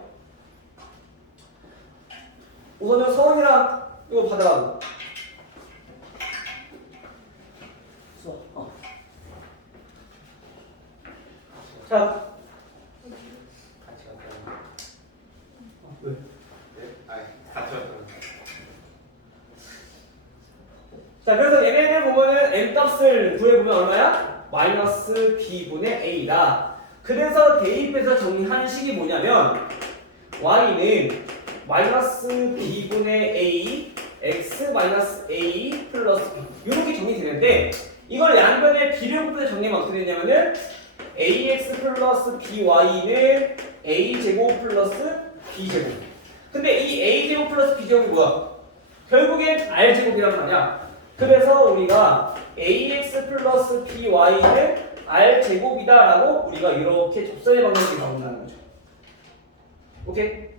우선은 서원이랑 이거 받아가고. 자, 같이 갈까요? 왜? 네? 아니 같이 갈까요? 자, 그래서 얘네들 보면은 m 값을 구해보면 얼마야? 마이너스 b분의 a다. 그래서 대입해서 정리하는 식이 뭐냐면 y는 마이너스 b분의 a x 마이너스 a 플러스 b 이렇게 정리되는데, 이걸 양변의 b를 곱해서 정리하면 어떻게 되냐면은 ax 플러스 by는 a제곱 플러스 b제곱. 근데 이 a제곱 플러스 b제곱이 뭐야? 결국엔 r제곱이란 말이야. 그래서 우리가 ax 플러스 by는 r제곱이다 라고 우리가 이렇게 접선의 방정식이 나온다는 거죠. 오케이?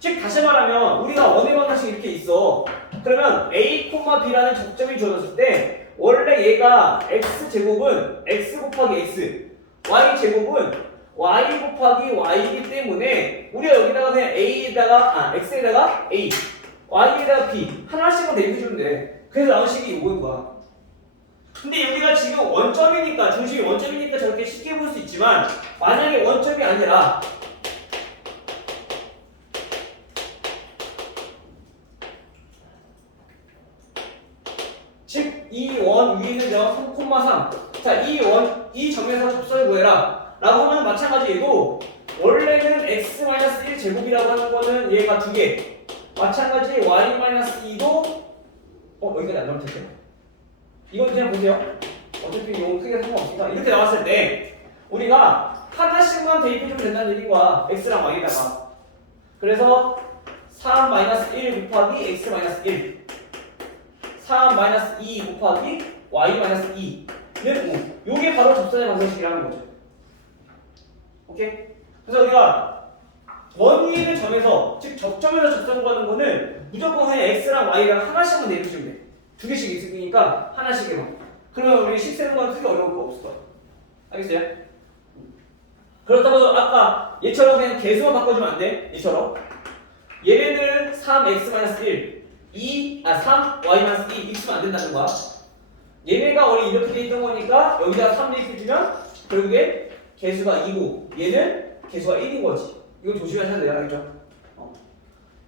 즉 다시 말하면 우리가 원의 방정식이 이렇게 있어. 그러면 a, b라는 접점이 주어졌을 때 원래 얘가 x제곱은 x 곱하기 x, y제곱은 y 곱하기 y이기 때문에 우리가 여기다가 그냥 x에다가 a, y에다가 b 하나씩만 대입해주면 돼. 그래서 나온 식이 이거인 거야. 근데 여기가 지금 원점이니까, 중심이 원점이니까 저렇게 쉽게 볼 수 있지만 만약에 원점이 아니라 즉 이 원 위에 있는 점 3,3. 자, 이 점에서 접선을 구해라 라고 하면 마찬가지로 원래는 x-1 제곱이라고 하는 거는 얘가 두 개, 마찬가지 y-2도 여기까지 안 나올 텐데. 이건 그냥 보세요. 어차피 이건 크게 상관없으니까 이렇게 나왔을 때 우리가 하나씩만 대입해주면 된다는 얘기인 거야. x랑 y에다가. 그래서 3-1 곱하기 x-1, 3-2 곱하기 y-2는 요게 바로 접선의 방정식이라는 거죠. 오케이? 그래서 우리가 원 위에 있는 점에서, 즉 접점에서 접선 구하는 거는 무조건 그냥 x랑 y랑 하나씩만 대입해주면 돼. 두 개씩 있으니까 하나씩에만. 그러면 우리 식 세는 건 크게 어려울 거 없을 거야. 알겠어요? 그렇다고 아까 얘처럼 그냥 개수만 바꿔주면 안 돼. 얘처럼 얘네는 3x-1 3y-2 이렇게 쓰면 안 된다는 거야. 얘네가 원래 이렇게 돼 있던 거니까 여기다가 3 대입해주면 결국에 개수가 2고 얘는 개수가 1인 거지. 이거 조심하셔야 돼요. 알겠죠?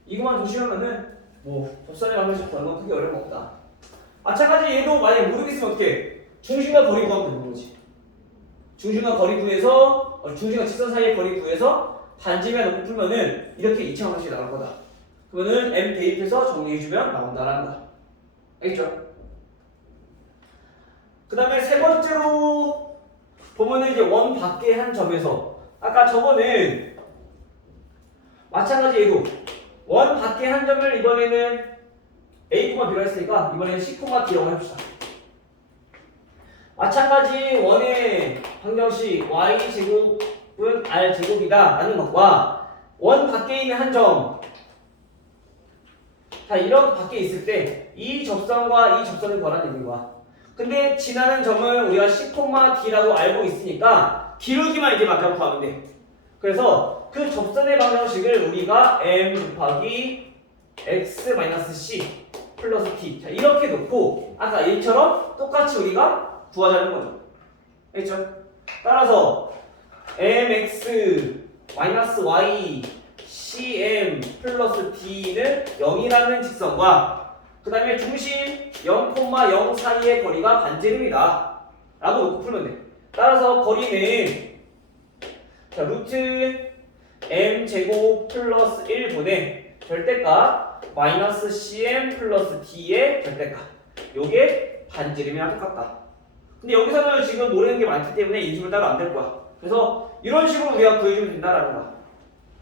이거만 조심하면은 접선의 방정식 구하는 건 크게 어려운 거 없다. 마찬가지 얘도 만약에 모르겠으면 어떻게? 중심과 거리 구하면 되는 거지. 중심과 거리 구해서 중심과 직선 사이의 거리 구해서 반지름에 놓고 풀면은 이렇게 2차 방정식이 나올 거다. 그러면은 m 대입해서 정리해주면 나온다라는 거야. 알겠죠? 그 다음에 세 번째로 보면은 이제 원 밖에 한 점에서 아까 저거는 마찬가지 얘도 원 밖에 한 점을 이번에는 a, b로 했으니까 이번에는 c, d라고 해봅시다. 마찬가지 원의 방정식 y제곱은 r제곱이다 라는 것과 원 밖에 있는 한 점, 자 이런 밖에 있을 때 이 접선과 이 접선을 구하라는 얘기인 거야. 근데 지나는 점은 우리가 c, d라고 알고 있으니까 기울기만 이제 맞춰 구하면 돼. 그래서 그 접선의 방정식을 우리가 m 곱하기 x-c 플러스 t, 자 이렇게 놓고 아까 얘처럼 똑같이 우리가 구하자는 거죠. 알겠죠? 따라서 mx-y cm 플러스 d는 0이라는 직선과 그 다음에 중심 0,0 사이의 거리가 반지름이다 라고 놓고 풀면 돼. 따라서 거리는 자 루트 m제곱 플러스 1분의 절대값 마이너스 cm 플러스 d의 절대값, 요게 반지름이랑 똑같다. 근데 여기서는 지금 모르는 게 많기 때문에 인수를 따로 안 될 거야. 그래서 이런 식으로 우리가 구해주면 된다라는 거야.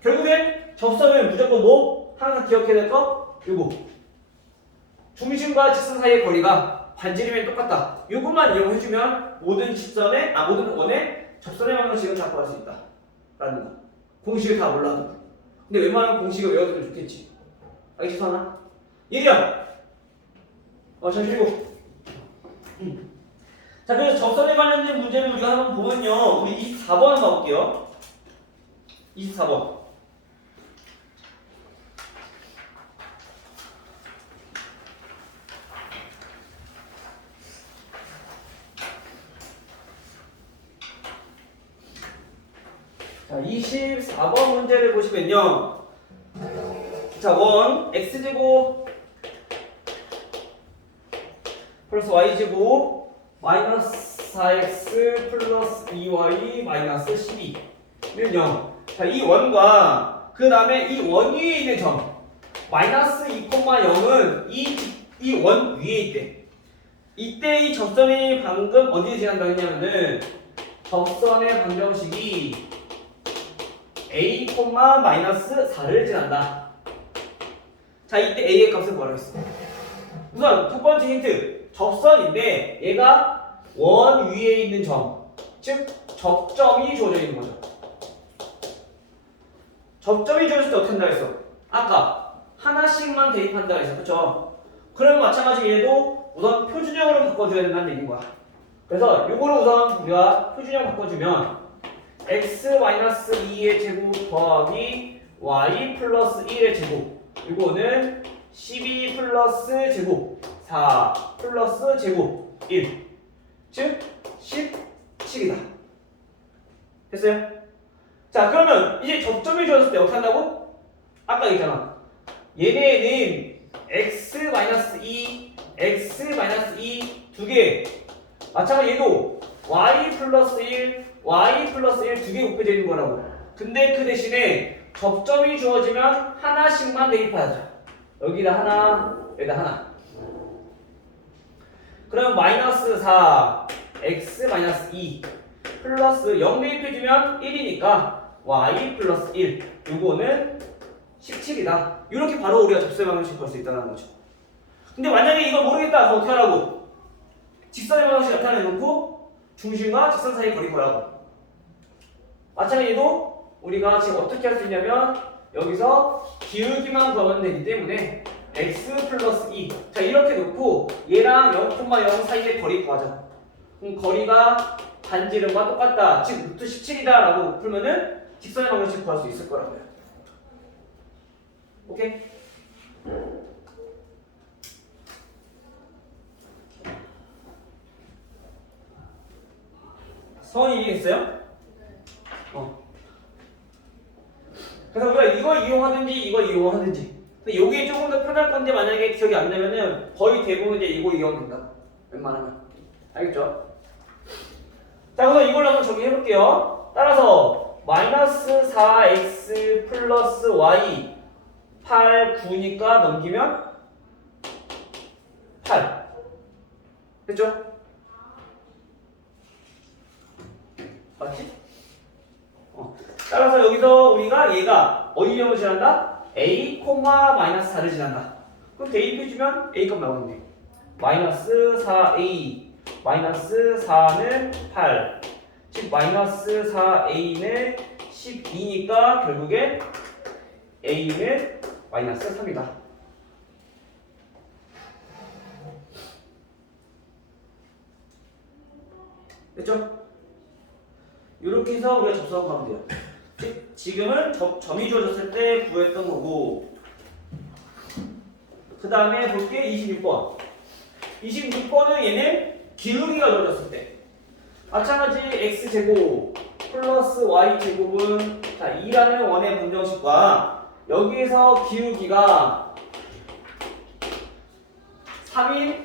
결국엔 접선은 무조건 뭐? 항상 기억해야 될 거? 요거. 중심과 직선 사이의 거리가 반지름이 똑같다. 요것만 이용해주면 모든 직선의, 모든 원의 접선의 방정식을 잡고 갈 수 있다. 라는 거. 공식을 다 몰라도. 근데 웬만하면 공식을 외워두면 좋겠지. 알겠지, 선아? 예리야! 잘 들고. 자, 그래서 접선에 관련된 문제를 우리가 한번 보면요. 우리 24번 한번 가볼게요. 24번. 자, 24번 문제를 보시면요. 자, 원 x제곱 플러스 y제곱 마이너스 4x 플러스 2y 마이너스 12는 0. 자, 이 원과 그 다음에 이 원 위에 있는 점 마이너스 2,0은 이 원 위에 있대. 이때 이 접선이 방금 어디에 지난다고 했냐면은 접선의 방정식이 a, 마이너스 4를 지난다. 자, 이때 a의 값을 뭐라고 했어? 우선 첫 번째 힌트. 접선인데 얘가 원 위에 있는 점, 즉 접점이 주어져 있는 거죠. 접점이 주어졌을 때 어떻게 한다 했어? 아까 하나씩만 대입한다 했어. 그쵸? 그러면 마찬가지 얘도 우선 표준형으로 바꿔줘야 된다는 얘기인 거야. 그래서 요거를 우선 우리가 표준형 바꿔주면 x-2의 제곱 더하기 y 플러스 1의 제곱, 이거는 12 플러스 제곱 4 플러스 제곱 1, 즉 17이다. 됐어요? 자, 그러면 이제 접점이 주어졌을 때 어떻게 한다고? 아까 얘기했잖아. 얘네는 x-2 두 개, 마찬가지 얘도 y 플러스 1 두 개 곱해져 있는 거라고. 근데 그 대신에 접점이 주어지면 하나씩만 대입하자. 여기다 하나, 여기다 하나. 그럼 마이너스 4 x 마이너스 2 플러스 0 대입해주면 1이니까 y 플러스 1, 요거는 17이다. 이렇게 바로 우리가 접선의 방정식 볼 수 있다는 거죠. 근데 만약에 이걸 모르겠다. 그럼 어떻게 하라고? 직선의 방정식 나타내놓고 중심과 직선 사이의 거리 구하라고. 마찬가지로 우리가 지금 어떻게 할 수 있냐면 여기서 기울기만 구하면 되기 때문에 x 플러스 2. 자, 이렇게 놓고 얘랑 0,0 사이의 거리 구하자. 그럼 거리가 반지름과 똑같다. 즉 루트 17이다 라고 풀면은 직선의 방정식 구할 수 있을 거라고요. 오케이? 성이 이해했어요? 그래서 우리가 이걸 이용하든지 이걸 이용하든지. 근데 이게 조금 더 편할 건데 만약에 기억이 안 나면은 거의 대부분 이제 이거 이용하면 된다. 웬만하면. 알겠죠? 자, 그래서 이걸로 한번 정리해 볼게요. 따라서 마이너스 4x 플러스 y 8, 9니까 넘기면 8. 됐죠? 맞지? 따라서 여기서 우리가 얘가 어디 경우 지난다? a, 마이너스 4를 지난다. 그럼 대입해주면 a 값 나오겠네. 마이너스 4a 마이너스 4는 8, 즉 마이너스 4a는 12니까 결국에 a는 마이너스 3이다. 됐죠? 이렇게 해서 우리가 접수하고 가면 돼요. 즉 지금은 점이 주어졌을 때 구했던 거고, 그 다음에 볼게 26번. 26번은 얘는 기울기가 주어졌을 때. 마찬가지 x제곱 플러스 y제곱은 자 2라는 원의 방정식과 여기에서 기울기가 3인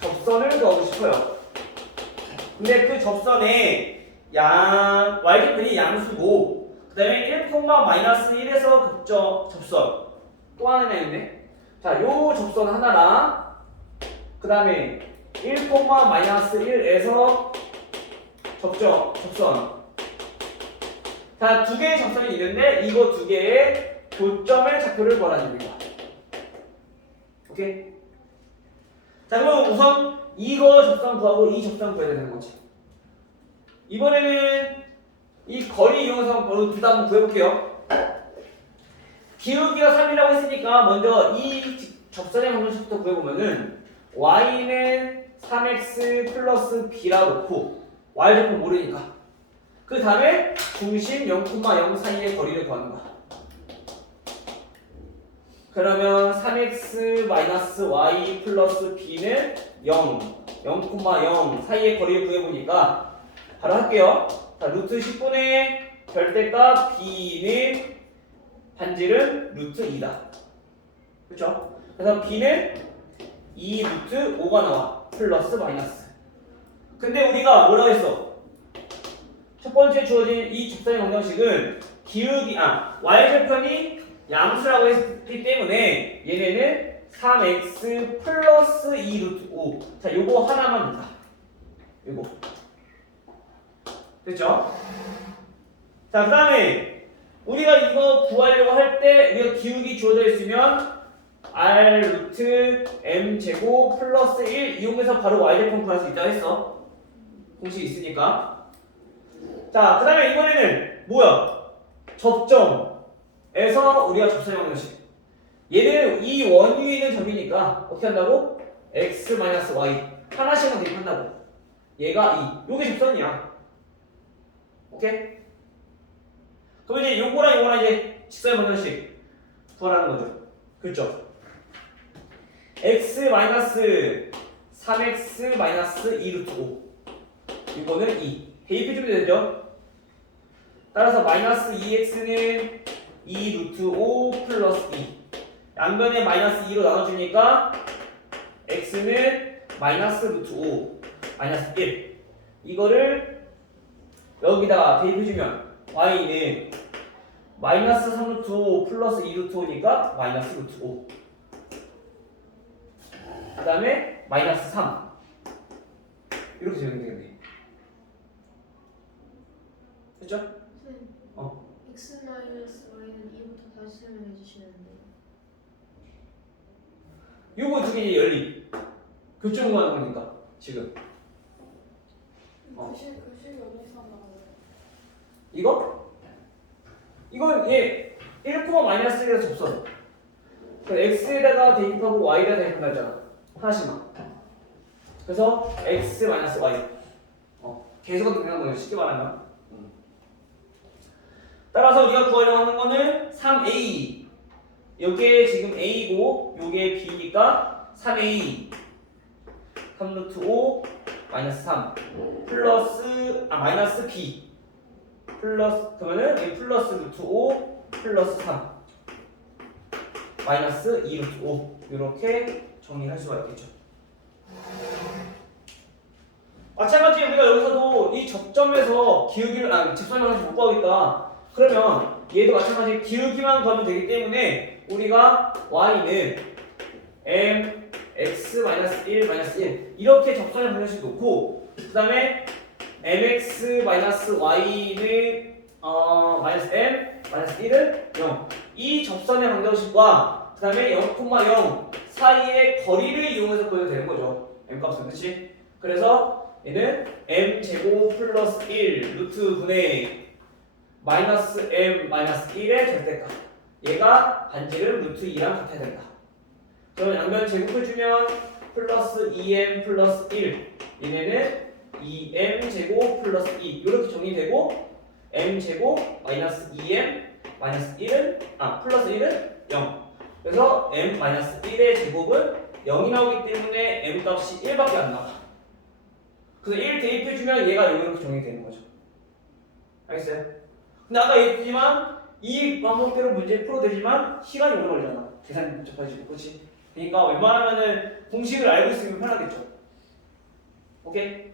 접선을 구하고 싶어요. 근데 그 접선에 y좌편이 양수고 그 다음에 1, 마이너스 1에서 극적 접선 또 하나 있네. 자, 요 접선 하나랑 그 다음에 1, 마이너스 1에서 접선. 자, 두 개의 접선이 있는데 이거 두 개의 교점의 좌표를 구하라는 얘기야. 오케이? 자, 그럼 우선 이거 접선 구하고 이 접선 구해야 되는 거지. 이번에는 이 거리 이용해서 둘 다 한번 구해볼게요. 기울기가 3이라고 했으니까 먼저 이 접선의 방정식부터 구해보면은 y는 3x 플러스 b라 놓고 y좌표 모르니까 그 다음에 중심 0,0 사이의 거리를 구하는 거야. 그러면 3x 마이너스 y 플러스 b는 0, 0,0 사이의 거리를 구해보니까 바로 할게요. 자, 루트 10분의 절대값 b는 반지름 루트 2다. 그렇죠? 그래서 b는 2 루트 5가 나와. 플러스 마이너스. 근데 우리가 뭐라고 했어? 첫 번째 주어진 이 접선의 방정식은 기울기, y절편이 양수라고 했기 때문에 얘네는 3x 플러스 2 루트 5. 자, 요거 하나만 넣자. 요거. 됐죠? 자, 그 다음에 우리가 이거 구하려고 할 때 우리가 기울기 주어져 있으면 r 루트 m 제곱 플러스 1 이용해서 바로 y절편 구할 수 있다고 했어. 공식이 있으니까. 자, 그 다음에 이번에는 뭐야? 접점에서 우리가 접선의 방정식. 얘는 이 원 위에 있는 점이니까 어떻게 한다고? x-y 하나씩만 대입한다고. 얘가 2. 요게 접선이야. 오케이? 그럼 이제 요거랑 요거랑 이제 직선의 방정식 구하라는 거죠. 그렇죠? x-3x 마이너스 2 루트 5 이거는 2 대입해주면 되죠? 따라서 마이너스 2x는 2 루트 5 플러스 2 양변에 마이너스 2로 나눠주니까 x는 마이너스 루트 5 마이너스 1 이거를 여기다가 대입해주면 y는 마이너스 3 루트 5 플러스 2 루트 5니까 마이너스 루트 5 그 다음에 마이너스 3 이렇게 적용되겠네. 됐죠? 네. x 마이너스 y는 2부터 다시 설명해 주시는데. 요거 두 개 이제 열리 교점 구하는 거니까 지금 교실 어디서 나와요? 이건 얘 1, 마이너스 1에서 접선. x에다가 대입하고 y에다가 대입한다 했잖아. 하나씩만. 그래서 x 마이너스 y. 계속은 그냥 뭐냐 쉽게 말하면. 따라서 우리가 구하려고 하는 거는 3a. 요게 지금 a고 요게 b니까 3a 3 루트 5 마이너스 3 플러스 마이너스 b 플러스 그러면은 이 플러스 루트 5 플러스 3 마이너스 2 루트 5 이렇게 정리할 수가 있겠죠. 마찬가지로 우리가 여기서도 이 접점에서 기울기를 직선의 방정식 못 구하겠다. 그러면 얘도 마찬가지 기울기만 구하면 되기 때문에 우리가 y는 m x-1 이렇게 접선의 방정식 놓고 그 다음에 mx-y는 마이너스 m 마이너스 1은 0 이 접선의 방정식과 그 다음에 0,0 사이의 거리를 이용해서 구해도 되는 거죠. m 값은 그치? 그래서 얘는 m제곱 플러스 1 루트 분의 마이너스 m 마이너스 1의 절대값 얘가 반지름 루트 2랑 같아야 된다. 그러면 양변 제곱해주면 플러스 2m 플러스 1 얘네는 2m 제곱 플러스 2 이렇게 정리되고 m 제곱 마이너스 2m 마이너스 1은 플러스 1은 0 그래서 m 마이너스 1의 제곱은 0이 나오기 때문에 m 값이 1밖에 안 나와. 그래서 1 대입해주면 얘가 이렇게 정리되는 거죠. 알겠어요? 근데 아까 얘기했지만 이 방법대로 문제 풀어도 되지만 시간이 오래 걸리잖아. 계산 복잡해지고 그렇지? 그러니까 웬만하면은 공식을 알고 있으면 편하겠죠. 오케이?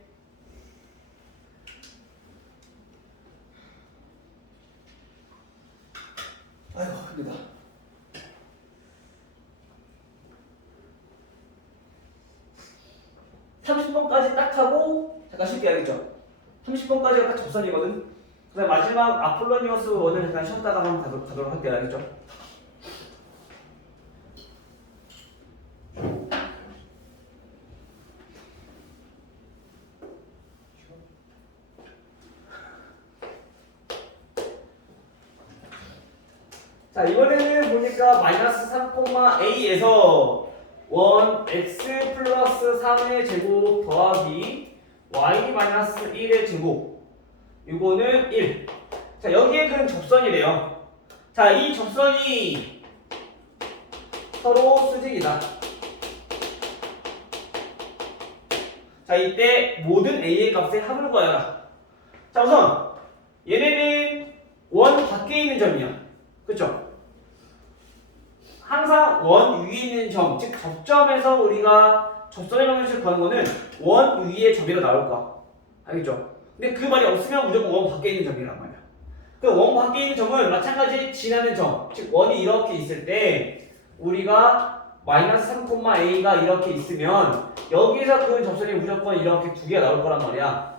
아이고 힘들다. (30번까지) 딱 하고 잠깐 쉽게 하겠죠. 30번까지가 딱 접선이거든. 그다음 마지막 아폴로니어스 원을 잠깐 쉬었다가 한번 가도록 할게요. 알겠죠? 자, 이번에는 보니까 마이너스 3,a에서 1x 플러스 3의 제곱 더하기 y 마이너스 1의 제곱 이거는 1. 자, 여기에 그은 접선이래요. 자, 이 접선이 서로 수직이다. 자, 이때 모든 a의 값의 합을 구하여라. 자, 우선 얘네는 원 밖에 있는 점이야. 그쵸? 항상 원 위에 있는 점, 즉 접점에서 우리가 접선의 방정식을 구하는 거는 원 위의 점이라 나올 거야. 알겠죠? 근데 그 말이 없으면 무조건 원 밖에 있는 점이란 말이야. 그 원 밖에 있는 점은 마찬가지 지나는 점, 즉 원이 이렇게 있을 때 우리가 마이너스 3,a가 이렇게 있으면 여기서 그 접선이 무조건 이렇게 두 개가 나올 거란 말이야.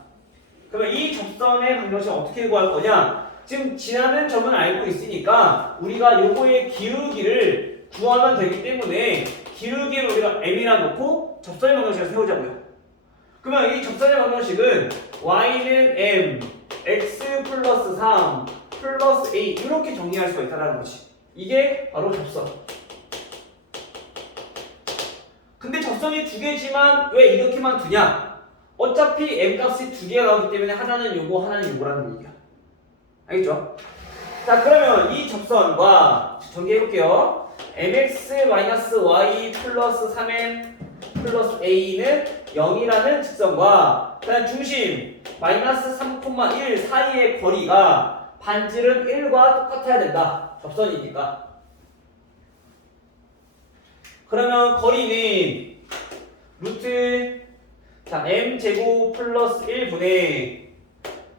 그러면 이 접선의 방정식을 어떻게 구할 거냐? 지금 지나는 점은 알고 있으니까 우리가 요거의 기울기를 구하면 되기 때문에 기울기를 우리가 m이라 놓고 접선의 방정식을 세우자고요. 그러면 이 접선의 방정식은 y는 m, x 플러스 3 플러스 a 이렇게 정리할 수가 있다는 거지. 이게 바로 접선. 근데 접선이 두 개지만 왜 이렇게만 두냐? 어차피 m 값이 두 개가 나오기 때문에 하나는 요거 하나는 요거라는 얘기야. 알겠죠? 자, 그러면 이 접선과 전개해볼게요. mx-y 플러스 3m 플러스 a는 0이라는 직선과 그다음 중심 마이너스 3,1 사이의 거리가 반지름 1과 똑같아야 된다. 접선이니까. 그러면 거리는 루트 자 m제곱 플러스 1분의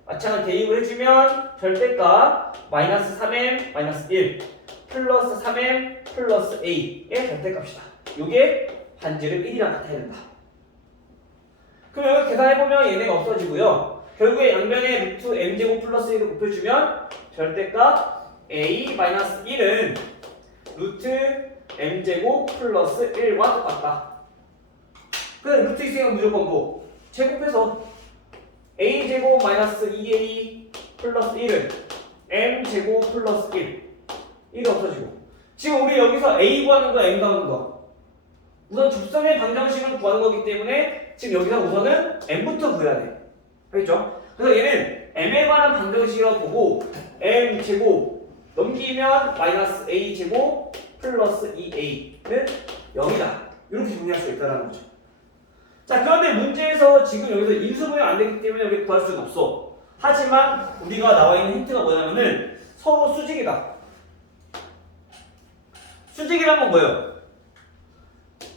마찬가지 대입을 해주면 절대값 마이너스 3m 마이너스 1 플러스 3m 플러스 a의 절대값이다. 요게 반지름 1이랑 같아야 된다. 그럼 여기 계산해보면 얘네가 없어지고요. 결국에 양변에 루트 m제곱 플러스 1을 곱해주면 절대값 a 마이너스 1은 루트 m제곱 플러스 1과 똑같다. 그럼 루트 있으니까 무조건 뭐 제곱해서 a제곱 마이너스 2a 플러스 1은 m제곱 플러스 1 이게 없어지고 지금 우리 여기서 a 구하는 거야 m 구하는 거야? 우선 접선의 방정식을 구하는 거기 때문에 지금 여기서 우선은 m부터 구해야 돼. 알겠죠? 그래서 얘는 m에 관한 방정식이라고 보고 m제곱 넘기면 마이너스 a제곱 플러스 2a는 0이다. 이렇게 정리할 수 있다는 거죠. 자, 그런데 문제에서 지금 여기서 인수분해 안 되기 때문에 우리 구할 수는 없어. 하지만 우리가 나와 있는 힌트가 뭐냐면은 서로 수직이다. 수직이란 건 뭐예요?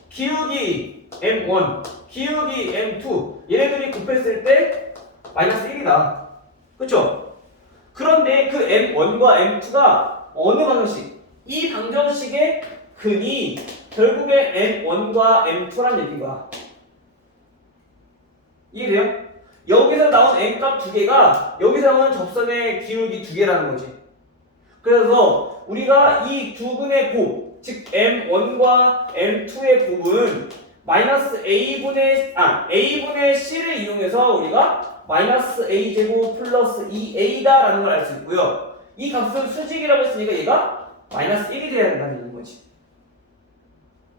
기울기 m1, 기울기 m2 얘네들이 곱했을 때 마이너스 1이다. 그쵸? 그런데 그 m1과 m2가 어느 방정식? 이 방정식의 근이 결국에 m1과 m2란 얘기인 거야. 이해돼요? 여기서 나온 m값 두 개가 여기서 나오는 접선의 기울기 두 개라는 거지. 그래서 우리가 이 두 근의 곱, 즉 m1과 m2의 곱은 마이너스 a분의 c를 이용해서 우리가 마이너스 a제곱 플러스 2a다라는 걸 알 수 있고요. 이 값은 수직이라고 했으니까 얘가 마이너스 1이 돼야 된다는 거지.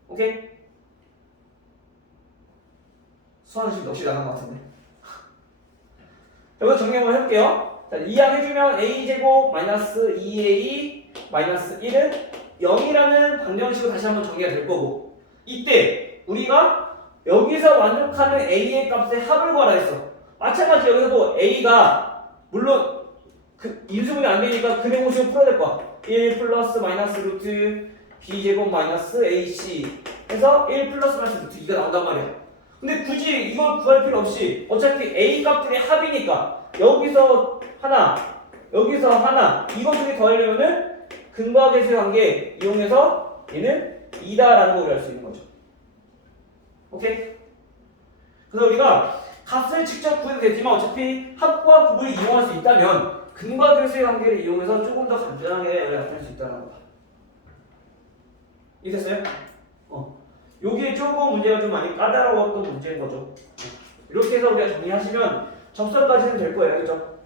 오케이? 수학식 역시 나간 것 같은데. 여기서 정리 한번 해볼게요. 자, 이항해주면 a제곱 마이너스 2a 마이너스 1은 0이라는 방정식으로 다시 한번 정리가 될 거고 이때 우리가 여기서 만족하는 a의 값의 합을 구하라 했어. 마찬가지로 여기서도 a가 물론 그 인수분해 안 되니까 근의 공식을 풀어야 될 거야. 1 플러스 마이너스 루트 b제곱 마이너스 ac 해서 1 플러스 마이너스 루트 2가 나온단 말이야. 근데 굳이 이걸 구할 필요 없이 어차피 a 값들의 합이니까 여기서 하나 여기서 하나 이것 중에 더하려면은 근과 계수의 관계 이용해서 얘는 2다라는 걸 우리 알 수 있는 거죠. 오케이? 그래서 우리가 값을 직접 구해도 되지만 어차피 합과 곱을 이용할 수 있다면 근과교수의 관계를 이용해서 조금 더 간단하게 나타낼 수 있다는 거다. 이해됐어요? 여기에 조금 문제가 좀 많이 까다로웠던 문제인 거죠. 이렇게 해서 우리가 정리하시면 접선까지는 될 거예요. 그죠?